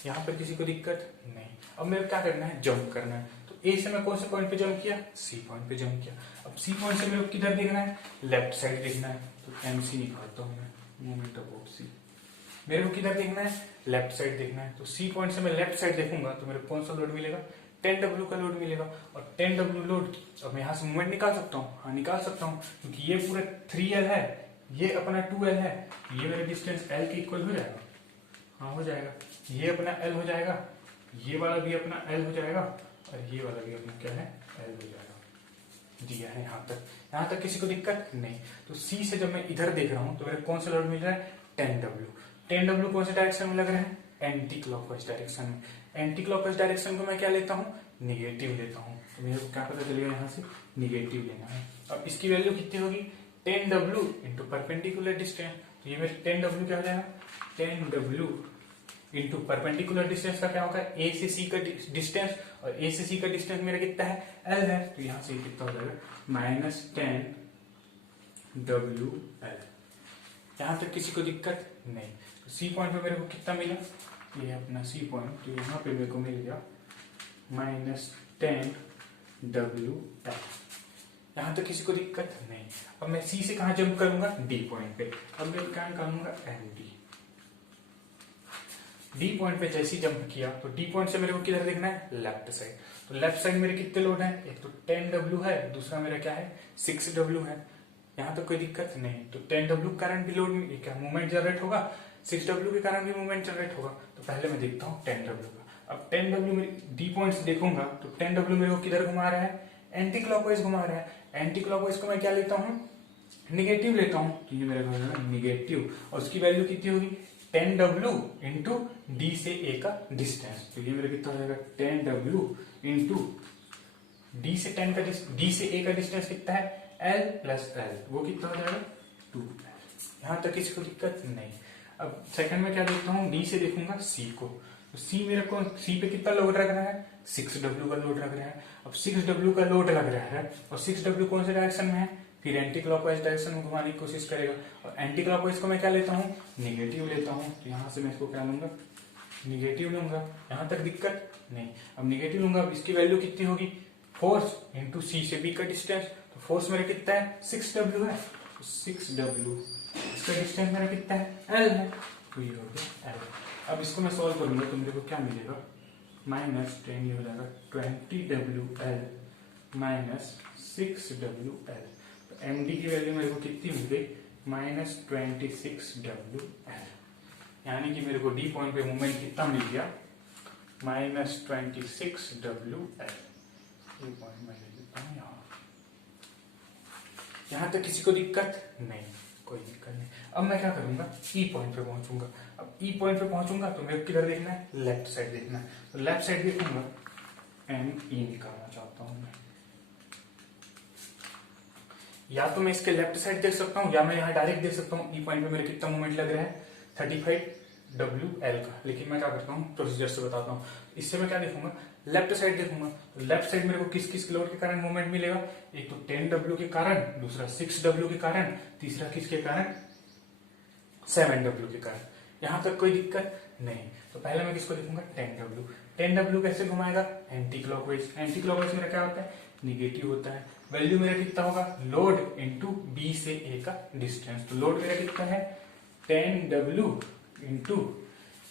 यहाँ पर किसी को दिक्कत नहीं। अब मेरे को क्या करना है, जंप करना है। तो ए से मैं कौन से पॉइंट पे जंप किया, सी पॉइंट पे जंप किया। अब सी पॉइंट से मेरे को किधर देखना है, लेफ्ट साइड देखना है। तो MC निकालता हूँ मैं, मूवमेंट अबाउट सी। मेरे को किधर देखना है, लेफ्ट साइड देखना है। तो सी पॉइंट से मैं लेफ्ट साइड देखूंगा तो मेरे को कौन सा लोड मिलेगा, 10W का लोड मिलेगा। और 10W लोड, अब मैं यहाँ से मूवमेंट निकाल सकता हूँ, हाँ निकाल सकता हूँ, क्योंकि ये पूरा 3L है, ये अपना 2L है। ये मेरा डिस्टेंस L के इक्वल हो जाएगा, हाँ हो जाएगा। ये अपना L हो जाएगा, ये वाला भी अपना L हो जाएगा, और ये वाला भी अपना क्या है, L हो जाएगा। दिया है यहाँ तक। यहाँ तक किसी को दिक्कत नहीं। तो C से जब मैं इधर देख रहा हूँ तो मेरे कौन सा लोड मिल रहा है, 10W। 10W कौन से डायरेक्शन में लग रहा है, एंटी क्लॉकवाइज डायरेक्शन में। एंटी क्लॉकवाइज डायरेक्शन को मैं क्या लेता हूँ, निगेटिव लेता हूँ। तो मेरे को क्या पता चलेगा, यहाँ से निगेटिव लेना है। अब इसकी वैल्यू कितनी होगी, 10W इंटू परपेंडिकुलर डिस्टेंस। तो ये मेरे 10W क्या हो जाएगा, 10W इंटू परपेंडिकुलर डिस्टेंस का क्या होगा, ए से सी का डिस्टेंस, और ए से सी का डिस्टेंस मेरा कितना है, एल है, तो यहां से कितना हो जाएगा -10 WL। यहां तक किसी को दिक्कत नहीं। तो सी पॉइंट पे मेरे को कितना मिला, ये है अपना सी पॉइंट, तो यहाँ पे मेरे को मिल गया -10 WL। यहां तक किसी को दिक्कत नहीं। अब मैं सी से कहा जंप करूंगा, डी पॉइंट पे। अब मैं क्या करूंगा, एमडी। डी पॉइंट पे जैसे ही जंप किया तो डी पॉइंट से मेरे को किधर देखना है, लेफ्ट साइड। तो लेफ्ट साइड मेरे कितने लोड है, एक तो 10W है, दूसरा मेरा क्या है 6W है। यहाँ तो कोई दिक्कत नहीं। तो 10W कारण भी लोड, क्या मूवमेंट जनरेट होगा, 6W के कारण भी मूवमेंट जनरेट होगा। तो पहले मैं देखता हूँ 10W का। अब 10W में डी पॉइंट से देखूंगा तो 10W मेरे को किधर घुमा रहा है, एंटी क्लॉकवाइज घुमा रहा है। एंटी क्लॉकवाइज को मैं क्या लेता हूँ, निगेटिव लेता हूँ, तो ये मेरे को निगेटिव, और उसकी वैल्यू कितनी होगी 10W इंटू डी से ए का डिस्टेंस। तो ये मेरा कितना हो जाएगा 10W इंटू डी से डी से ए का डिस्टेंस कितना है, L प्लस L, वो कितना हो जाएगा 2L। यहां तक किसी को दिक्कत नहीं। अब सेकंड में क्या देखता हूँ, डी से देखूंगा सी को। तो सी मेरे को, सी पे कितना लोड लग रहा है, 6W का लोड लग रहा है। अब 6W का लोड लग रहा है और 6W कौन से डायरेक्शन में है, फिर एंटी क्लॉकवाइज डायरेक्शन में घुमाने की कोशिश करेगा। और एंटी क्लॉकवाइज को मैं क्या लेता हूँ, निगेटिव लेता हूँ। तो यहाँ से मैं इसको क्या लूंगा, निगेटिव लूंगा। यहाँ तक दिक्कत नहीं। अब निगेटिव लूंगा, अब इसकी वैल्यू कितनी होगी, फोर्स इंटू सी से बी का डिस्टेंस। तो फोर्स मेरा कितना है, 6W है, तो 6W। इसका डिस्टेंस मेरा कितना है, L है, तो ये हो गया L। अब इसको मैं सॉल्व करूंगा तो मेरे को क्या मिलेगा, -10, ये हो जाएगा 20WL -6WL। तो MD की वैल्यू मेरे को कितनी मिल गई, -26WL। यानी कि मेरे को डी पॉइंट पे मूवमेंट कितना मिल गया, -26WL। ये पॉइंट मैं ले लेता हूँ यहाँ। यहाँ तक किसी को दिक्कत नहीं, कोई दिक्कत नहीं। अब मैं क्या करूंगा, ई पॉइंट पे पहुंचूंगा। अब ई पॉइंट पे पहुंचूंगा तो मेरे को किधर देखना है, लेफ्ट साइड देखना है। तो लेफ्ट साइड देखूंगा, ME निकालना चाहता हूं मैं। या तो मैं इसके लेफ्ट साइड देख सकता हूं, या मैं यहाँ डायरेक्ट देख सकता हूँ ई पॉइंट पे मेरे कितना मूवमेंट लग रहा है, 35WL का। लेकिन मैं क्या करता हूँ, प्रोसीजर से बताता हूँ। इससे मैं क्या देखूंगा, लेफ्ट साइड देखूंगा। तो लेफ्ट साइड मेरे को किस किस लोड के कारण मूवमेंट मिलेगा, एक तो 10W के कारण, दूसरा 6W के कारण, तीसरा किसके कारण, 7W के कारण। यहां तक कोई दिक्कत नहीं। तो पहले मैं किसको देखूंगा, 10W। 10W कैसे घुमाएगा, एंटी क्लॉकवाइज। एंटी क्लॉकवाइज मेरा क्या होता है, निगेटिव होता है। वैल्यू मेरा कितना होगा, लोड इंटू बी से ए का डिस्टेंस। तो लोड मेरा कितना है, 10W इंटू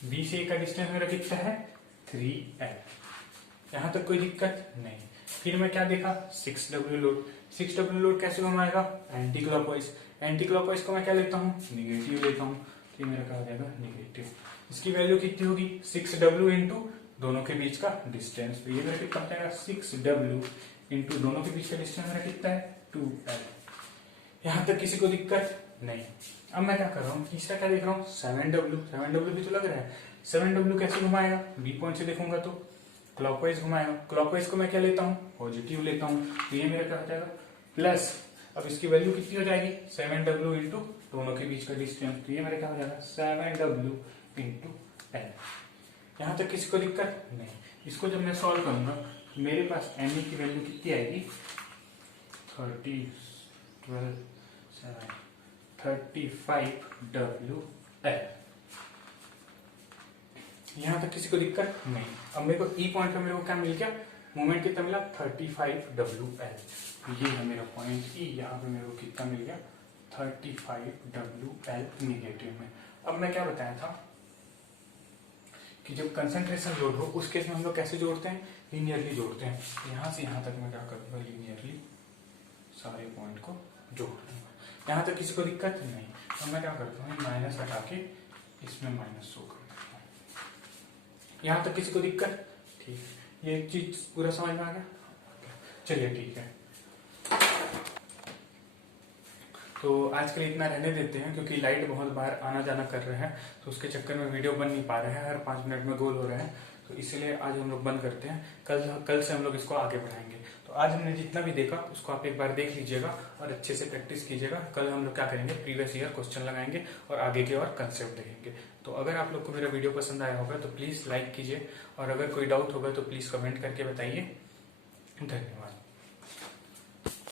बी से ए का डिस्टेंस मेरा कितना है, 3L। यहां तक कोई दिक्कत नहीं। फिर मैं क्या देखा, 6W लोड। 6W लोड कैसे घुमाएगा, एंटी क्लॉकवाइज। एंटी क्लॉकवाइज को मैं क्या लेता हूँ, निगेटिव लेता हूँ। तो मेरा क्या हो जाएगा, निगेटिव। इसकी वैल्यू कितनी होगी, 6W इंटू दोनों के बीच का डिस्टेंस। तो ये मेरा कितना हो जाएगा, 6W इंटू दोनों के बीच का डिस्टेंस मेरा कितना है, 2L। यहां तक किसी को दिक्कत नहीं। अब मैं क्या कर रहा हूँ, तीसरा क्या देख रहा हूँ, 7W। 7W भी तो लग रहा है। 7W कैसे घुमाएगा, बी पॉइंट से देखूंगा तो क्लॉकवाइज घुमाएगा। क्लॉकवाइज को मैं क्या लेता हूँ, पॉजिटिव लेता हूँ। तो ये मेरा क्या हो जाएगा, प्लस। अब इसकी वैल्यू कितनी हो जाएगी, 7W इंटू दोनों के बीच का डिस्टेंस। तो ये मेरा क्या हो जाएगा, 7W इंटू L। यहां तक किसी को दिक्कत नहीं। इसको जब मैं सॉल्व करूंगा मेरे पास ME की वैल्यू कितनी आएगी, 35WL। यहां तक किसी को दिक्कत नहीं। अब मेरे को ई पॉइंट पे मेरे को क्या मिल गया, मोमेंट कितना मिला, 35WL। ये है मेरा पॉइंट ई। यहाँ पे मेरे को कितना मिल गया, 35WL निगेटिव में। अब मैं क्या बताया था कि जब कंसंट्रेशन लोड हो उस केस में हम लोग कैसे जोड़ते हैं, लीनियरली जोड़ते हैं। यहाँ से यहाँ तक मैं क्या करूंगा, लीनियरली सारे पॉइंट को जोड़ दूंगा। यहाँ तक किसी को दिक्कत नहीं। तो मैं क्या करता हूँ, माइनस हटा के इसमें माइनस शो कर देता हूँ। यहाँ तक किसी को दिक्कत, ठीक है। ये चीज पूरा समझ में आ गया, चलिए ठीक है। तो आज के लिए इतना रहने देते हैं, क्योंकि लाइट बहुत बाहर आना जाना कर रहे हैं, तो उसके चक्कर में वीडियो बन नहीं पा रहे हैं, हर 5 मिनट में गोल हो रहे हैं। तो इसलिए आज हम लोग बंद करते हैं। कल से हम लोग इसको आगे बढ़ाएंगे। तो आज हमने जितना भी देखा उसको आप एक बार देख लीजिएगा और अच्छे से प्रैक्टिस कीजिएगा। कल हम लोग क्या करेंगे, प्रीवियस ईयर क्वेश्चन लगाएंगे और आगे के और कंसेप्ट देखेंगे। तो अगर आप लोग को मेरा वीडियो पसंद आया होगा तो प्लीज लाइक कीजिए, और अगर कोई डाउट होगा तो प्लीज कमेंट करके बताइए। धन्यवाद।